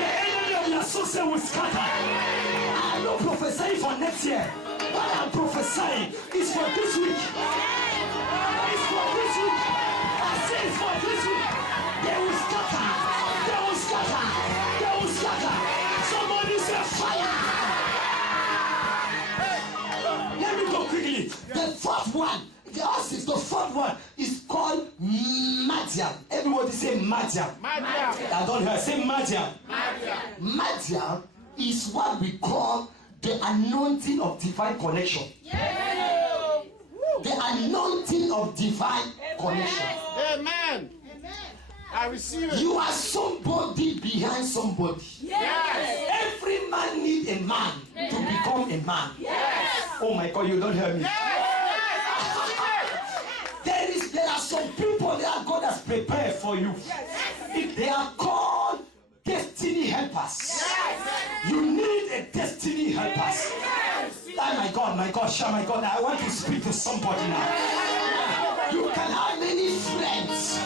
The enemy of your success will scatter. I'm not prophesying for next year. What I'm prophesying is for this week. It's for this week. I say it's for this week. They will scatter. They will scatter. They will scatter. Somebody say fire. Let me go quickly. The fourth one, the fourth one is called Madian. Everybody say Madian. I don't hear. Say Madian. Madian is what we call the anointing of divine connection. The anointing of divine connection. Amen. I receive it. You are somebody behind somebody. Yes. Every man needs a man to become a man. Oh my God, you don't hear me. There are some people that God has prepared for you. If they are called destiny helpers. You need a destiny helpers. Oh my God, share my God. I want to speak to somebody now. You can have many friends,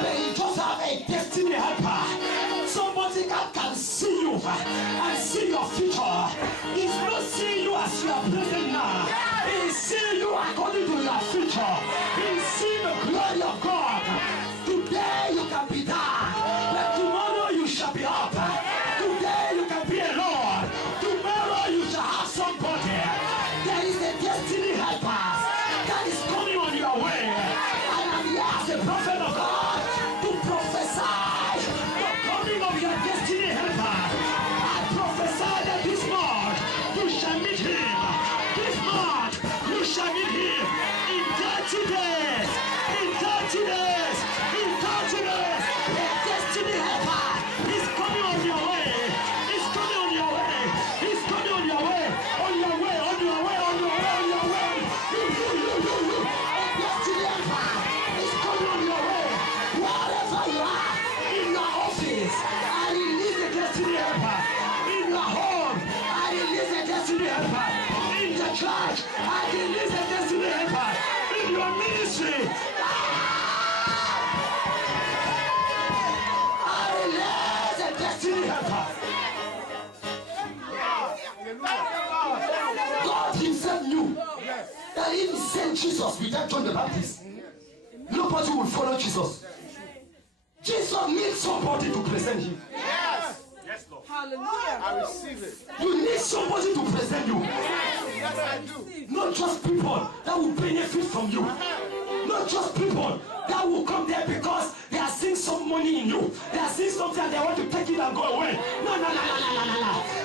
but you just have a destiny helper. Somebody that can see you and see your future. He's not seeing you as you are present now. He's seeing you according to your future. He's seeing the glory of God. Today you can be down, but tomorrow you shall be up. Today you can be alone. Tomorrow you shall have somebody. There is a destiny helper that is coming on your way. I am here as a prophet of God to prophesy the coming of your destiny helper. I prophesy that this month you shall meet him. This month you shall meet him in 30 days. In 30 days. In 30 days. A destiny helper is coming on your way. It's coming on your way. It's coming on your way. On your way. On your way. On your way. On your way. You. A destiny helper is coming on your way. Wherever you are, in your office, I release a destiny helper. In your home, I release a destiny helper. In the church, I release a destiny helper. In your ministry, I release a destiny helper. God himself knew that if he sent Jesus without John the Baptist, nobody will follow Jesus. Jesus needs somebody to present him. Yes. Yes, Lord. Hallelujah. I receive it. You need somebody to present you. Yes, I do. Not just people that will benefit from you. Not just people that will come there because they are seeing some money in you. They are seeing something and they want to take it and go away. No.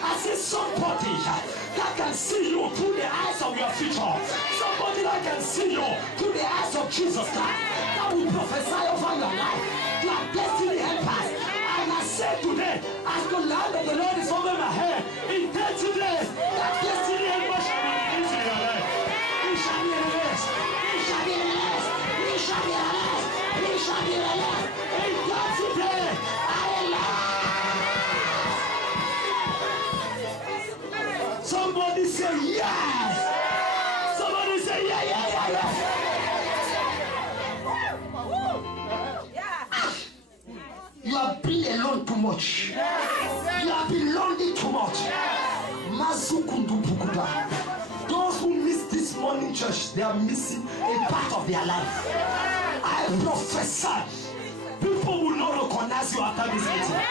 I see somebody that can see you through the eyes of your future. Somebody that can see you through the eyes of Jesus Christ. That will prophesy over your life. You are destiny helpers. And I say today, as the land of the Lord is over my head, in 30 days, that destiny helper shall be released in your life. It shall be released. It shall be released. It shall be released. It shall be released. In 30 days, I am. Somebody say yes. Somebody say yeah. You have been alone too much. You have been lonely too much. Those who miss this morning church, they are missing a part of their life. I prophesy, people will not recognize you after this meeting.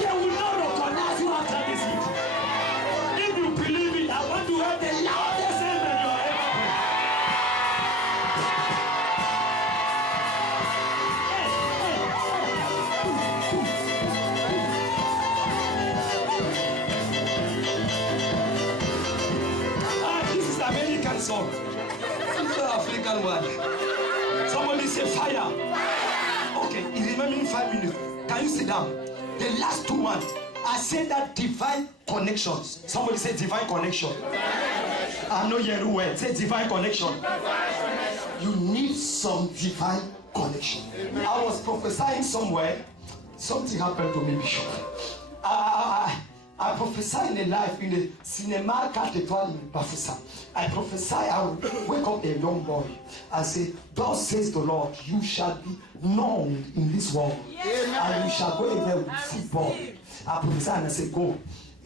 They will not recognize you after this meeting. If you believe it, I want to have the African song. It's an African one. Somebody say fire. Okay, it's remaining 5 minutes. Can you sit down? The last two ones. I said that divine connections. Somebody say divine connection. I know you're word. Say divine connection. You need some divine connection. I was prophesying somewhere. Something happened to me, Bishop. I prophesy in a life in the cinema cathedral in Bafoussa. I prophesy I will wake up a young boy and say, thus says the Lord, you shall be known in this world. And you shall go in there with football. I prophesy and I say, go.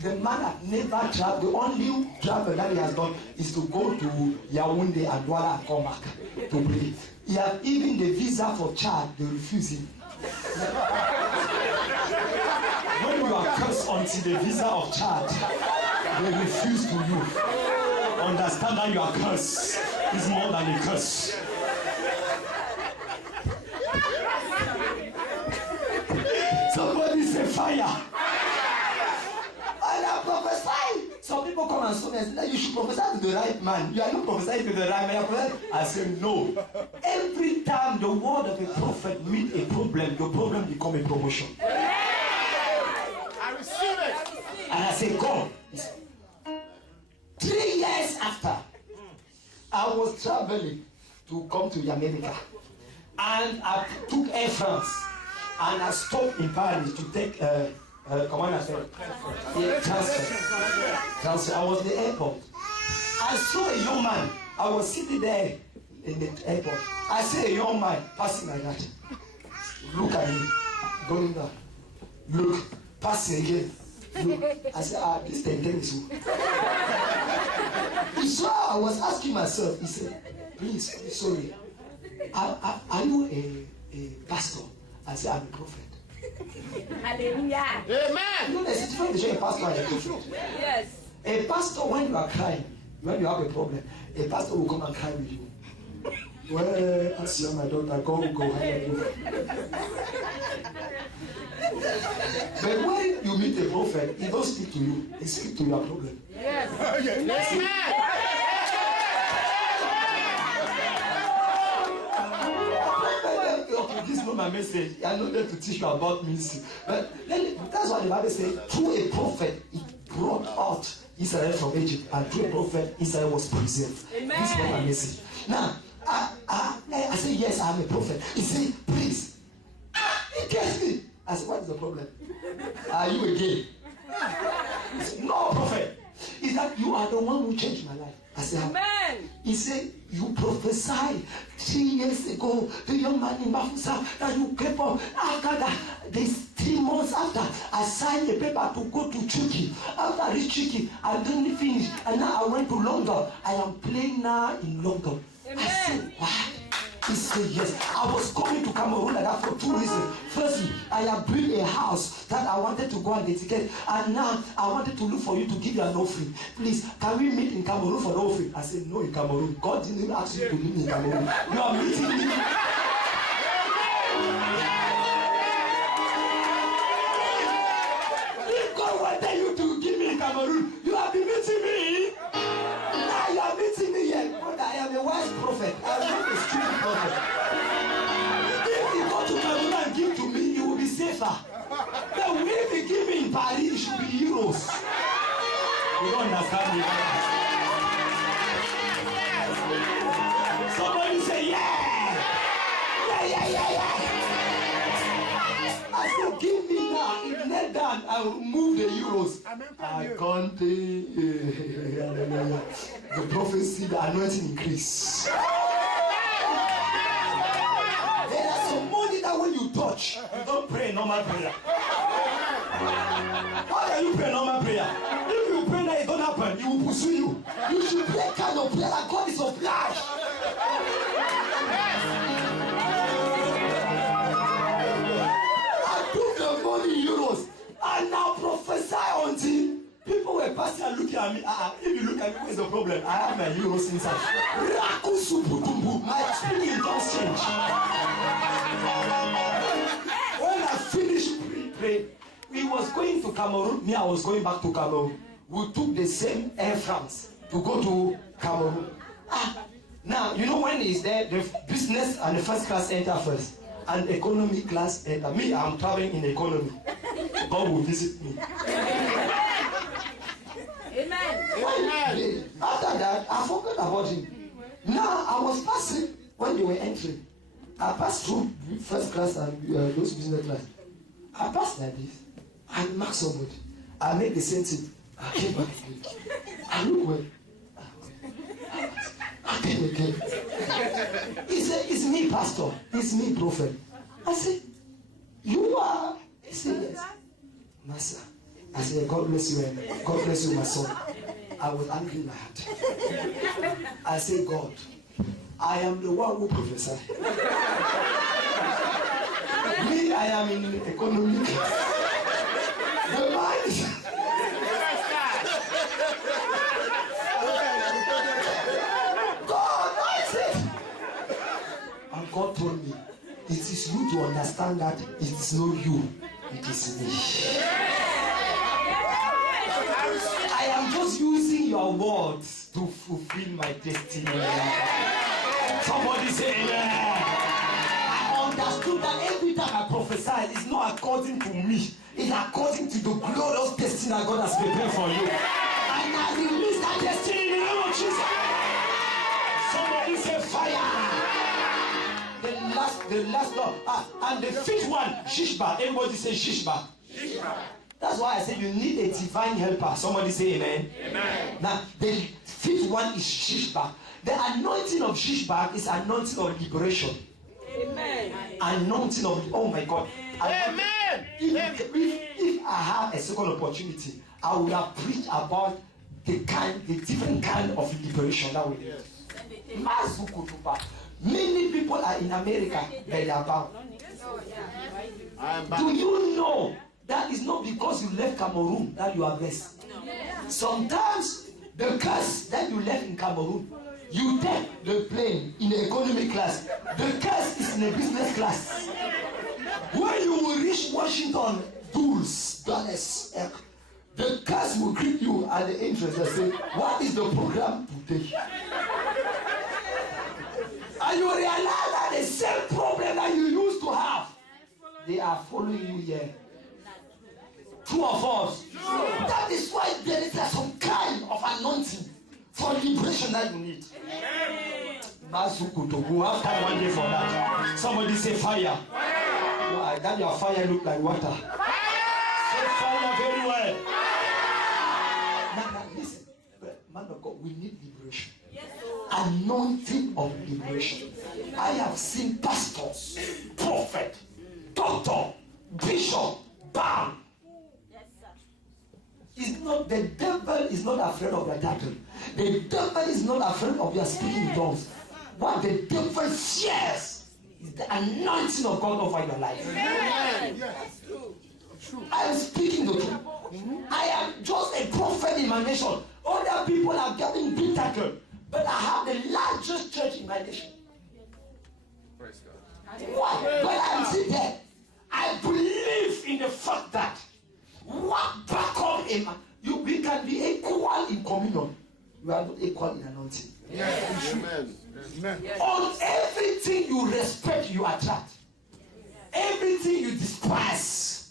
The man had never traveled. The only travel that he has done is to go to Yaoundé and Douala and come back to pray. He had even the visa for Chad, they refuse him. When you are cursed until the visa of Chad, they refuse to you. Understand that you are cursed is more than a curse. Somebody say fire. And I prophesy. Some people come and say that you should prophesy to the right man. You are not prophesying to the right man. I say no. Every time the word of a prophet meets a problem, the problem becomes a promotion. I receive it. And I say, God. 3 years after, I was traveling to come to America. And I took Air France. And I stopped in Paris to take transfer. I was in the airport. I saw a young man. I was sitting there in the airport. I saw a young man passing like that. Look at me. Going down. Look. Passing again. Look. I said, this thing is who? He saw, I was asking myself, he said, please, sorry. Are you a pastor? I said, I'm a prophet. Hallelujah. Amen. You know, there's a difference between a pastor and a prophet. Yes. A pastor, when you are crying, when you have a problem, a pastor will come and cry with you. Well, as you are my daughter, go. But when you meet a prophet, he don't speak to you, he speaks to your problem. Yes. Amen. Okay, this is not my message. I know that to teach you about ministry. But that's why the Bible says, through a prophet, it brought out Israel from Egypt, and through a prophet, Israel was preserved. Amen. This is not my message. Now, I say, yes, I'm a prophet. He said, please. He gets me. I said, what is the problem? Are you again? He said, no, prophet. Is that you are the one who changed my life. I said, Amen. He said, you prophesied 3 years ago, the young man in Bafoussa, that you kept on. After that, this 3 months after, I signed a paper to go to Turkey. After I reached Turkey, I didn't finish. And now I went to London. I am playing now in London. Amen. I said, what? He said, yes. I was coming to Cameroon like that for 2 reasons. Firstly, I have built a house that I wanted to go and dedicate. And now I wanted to look for you to give you an offering. Please, can we meet in Cameroon for the offering? I said, no, in Cameroon. God didn't ask you to meet me in Cameroon. You are meeting me. If God wanted you to give me in Cameroon, you have been meeting me. Now you are meeting me here. But I am a wise prophet. I am not a stupid prophet. If you go to Cameroon and give to me, you will be safer. But if you give me in Paris, it should be euros. You don't understand me. Somebody say, yeah! Yeah. I said, give me now. If let down, I will move the euros. I can't. The prophecy, the anointing increase. There are some money that when you touch, you don't pray normal prayer. How can you pray normal prayer? If you pray that it don't happen, it will pursue you. You should pray kind of prayer that God is obliged. I took the money in euros and now prophesy until people were passing and looking at me. If you look at me, what is the problem? I have my euros inside. My spirit don't change. When I finished praying, we was going to Cameroon. Me, I was going back to Cameroon. We took the same Air France to go to Cameroon. Now, you know when he's there, the business and the first class enter first. And economy class enter. Me, I'm traveling in economy. God will visit me. Amen. After that, I forgot about him. Now, I was passing when they were entering. I passed through first class and those business class. I passed like this. I marked somebody. I made the same thing. I came back again. I look well. I came again. He said, it's me, pastor. It's me, prophet. I said, you are? He said, yes. Master. I said, God bless you, and God bless you, my son. I was angry in my heart. I said, God, I am the one who prophesied. Me, I am in economic. The mind. God, I said. And God told me, it is you to understand that it is not you, it is me. I am just using your words to fulfill my destiny. Somebody say amen. I understood that every time I prophesy, it's not according to me. It's according to the glorious destiny that God has prepared for you. And I release that destiny in the name of Jesus. Somebody say fire. The last one. And the fifth one, Shishba. Everybody say Shishba. Shishba. That's why I said you need a divine helper. Somebody say amen. Amen. Now, the fifth one is Shishba. The anointing of Shishba is anointing of liberation. Amen. Anointing of, oh my God. Amen. If I have a second opportunity, I would have preached about the different kind of liberation that we need. Yes. Many people are in America, but they are bound. Do you know that is not because you left Cameroon that you are blessed? Sometimes the curse that you left in Cameroon, you take the plane in the economy class. The curse is in the business class. When you will reach Washington, Dallas, the curse will greet you at the entrance and say, what is the program today? And you realize that the same problem that you used to have, they are following you here. Two of us. That is why there is some kind of anointing for liberation that you need. We have time one day for that. Somebody say fire. Why? That your fire look like water. Say fire very well. Now listen, man of God, we need liberation. Anointing of liberation. I have seen pastors, prophet, doctor, bishop, bound. It's not, the devil is not afraid of your title. The devil is not afraid of your speaking tongues. What the devil fears is the anointing of God over your life. Amen. Yes. True. I am speaking the truth. I am just a prophet in my nation. Other people are getting big title, but I have the largest church in my nation. Praise God. Why? But I'm sitting there. I believe in the fact that what back up a man, we can be equal in communion. You are not equal in anointing. Yes. Amen. Amen. On everything you respect, you attract. Everything you despise,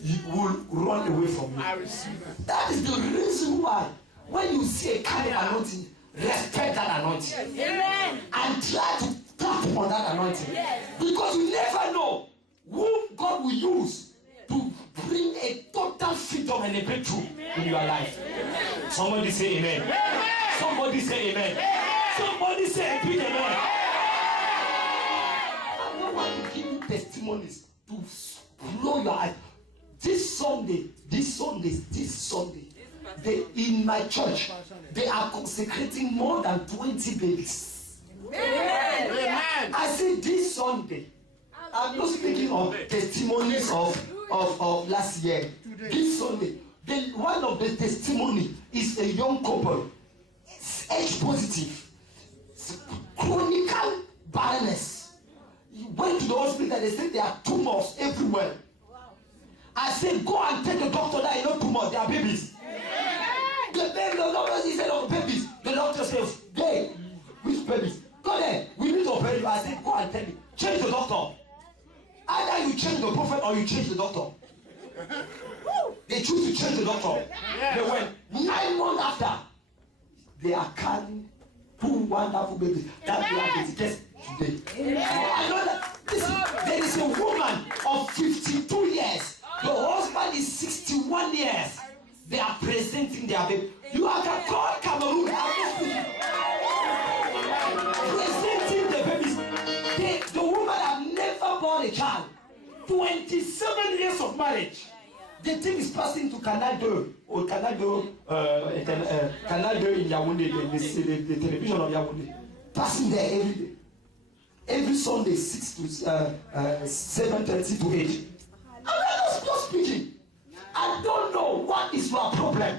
you will run away from you. I receive it. That is the reason why when you see a kind of anointing, respect that anointing. Amen. And try to tap on that anointing. Yes. Because you never know who God will use to bring a total freedom and a breakthrough in your life. Amen. Somebody say amen. Amen. Somebody say amen. Amen. Somebody say a big amen. I don't want to give you testimonies to blow your eyes. This Sunday, in my church, they are consecrating more than 20 babies. Amen. Amen. I say this Sunday, I'm not speaking of testimonies of last year. This Sunday, one of the testimony is a young couple. It's H positive, it's chronic barrenness. He went to the hospital. They said there are tumors everywhere. I said, go and take the doctor that you know tumors. They are babies. The baby, the doctor said, oh, babies. The doctor says, hey, which baby? Go there. We need to operate you. I said, go and tell me. Change the doctor. Either you change the prophet or you change the doctor. They choose to change the doctor. They went 9 months after. They are carrying 2 wonderful babies that they are dedicated today. I know that there is a woman of 52 years. The husband is 61 years. They are presenting their baby. You are called Cameroon. Presenting the babies. The woman have never born a child. 27 years of marriage. The thing is passing to Canal 2 or Canal 2 in Yaoundé, the television of Yaoundé. Passing there every day. Every Sunday, 6 to 7:30 to 8. I'm not speaking. I don't know what is your problem.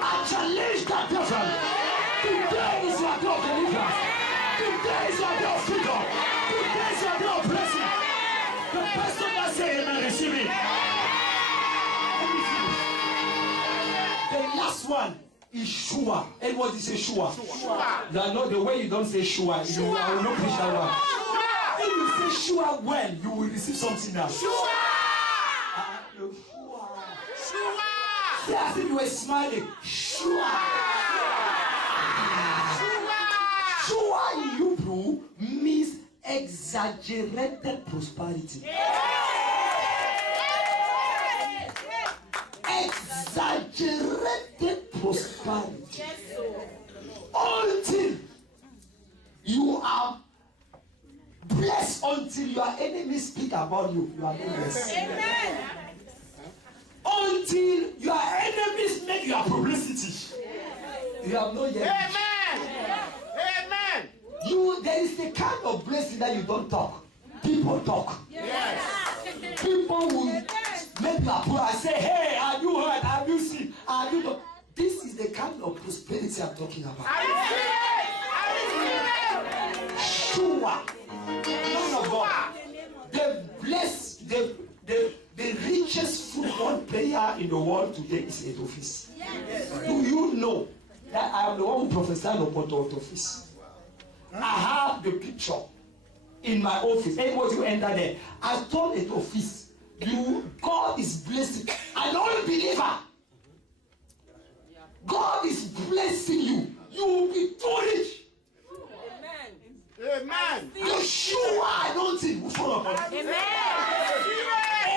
I challenge that person. Today is your day of deliverance. Today is your day of freedom. Today is your day of blessing. The person that says amen, receive it. The last one is Shua. Everybody say Shua. You know the way you don't say Shua. I will not preach that one. If you say Shua well, you will receive something now. Shua! See, I think you were smiling. Shua! Shua in Hebrew means exaggerated prosperity. Exaggerated prosperity. Until you are blessed, until your enemies speak about you, you are not blessed. Amen. Until your enemies make your publicity, you have not yet. Amen. Amen. There is the kind of blessing that you don't talk. People talk. Yes. People will make you approach and say, hey, have you heard? Have you seen? Have you done? This is the kind of prosperity I'm talking about. Shua. Man of God. The blessed, the richest football player in the world today is Adolphus. Yes. Do you know that I am the one who prophesied about Adolphus? I have the picture in my office. Anybody who enter there, I told Adolphus, God is blessing an unbeliever. God is blessing you. You will be too rich. Amen. Yeshua, I don't think we follow upon. Amen.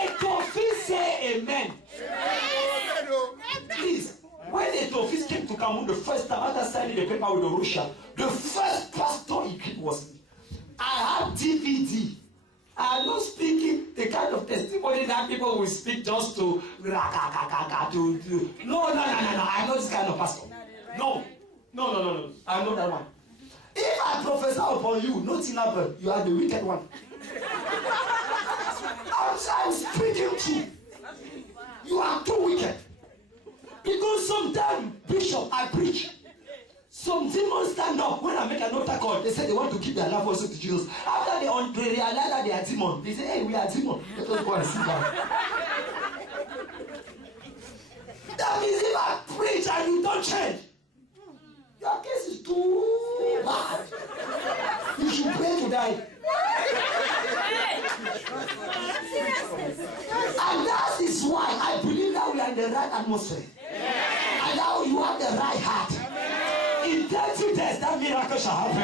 Adolphus say amen. Please, when Adolphus came to Cameroon the first time after signing the paper with Russia, the first pastor he did was me. I have DVD. I'm not speaking the kind of testimony that people will speak just to. No. I'm not this kind of pastor. No. I'm not that one. If I prophesy upon you, nothing happened. You are the wicked one. I'm speaking true. You are too wicked. Because sometimes, Bishop, I preach. Some demons stand up when I make an altar call. They say they want to keep their life also to Jesus. After they realize that they are demons, they say, hey, we are demons. Let us go and sit down. That means if I preach and you don't change, your case is too bad. You should pray to die. And that is why I believe that we are in the right atmosphere. And now you have the right heart. In 30 days, that miracle shall happen. I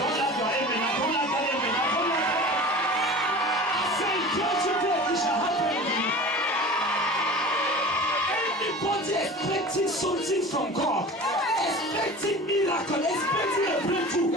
don't like your amen. I don't like that amen. I don't like that. I say in 30 days, it shall happen. Anybody expecting something from God, expecting miracle, expecting a breakthrough,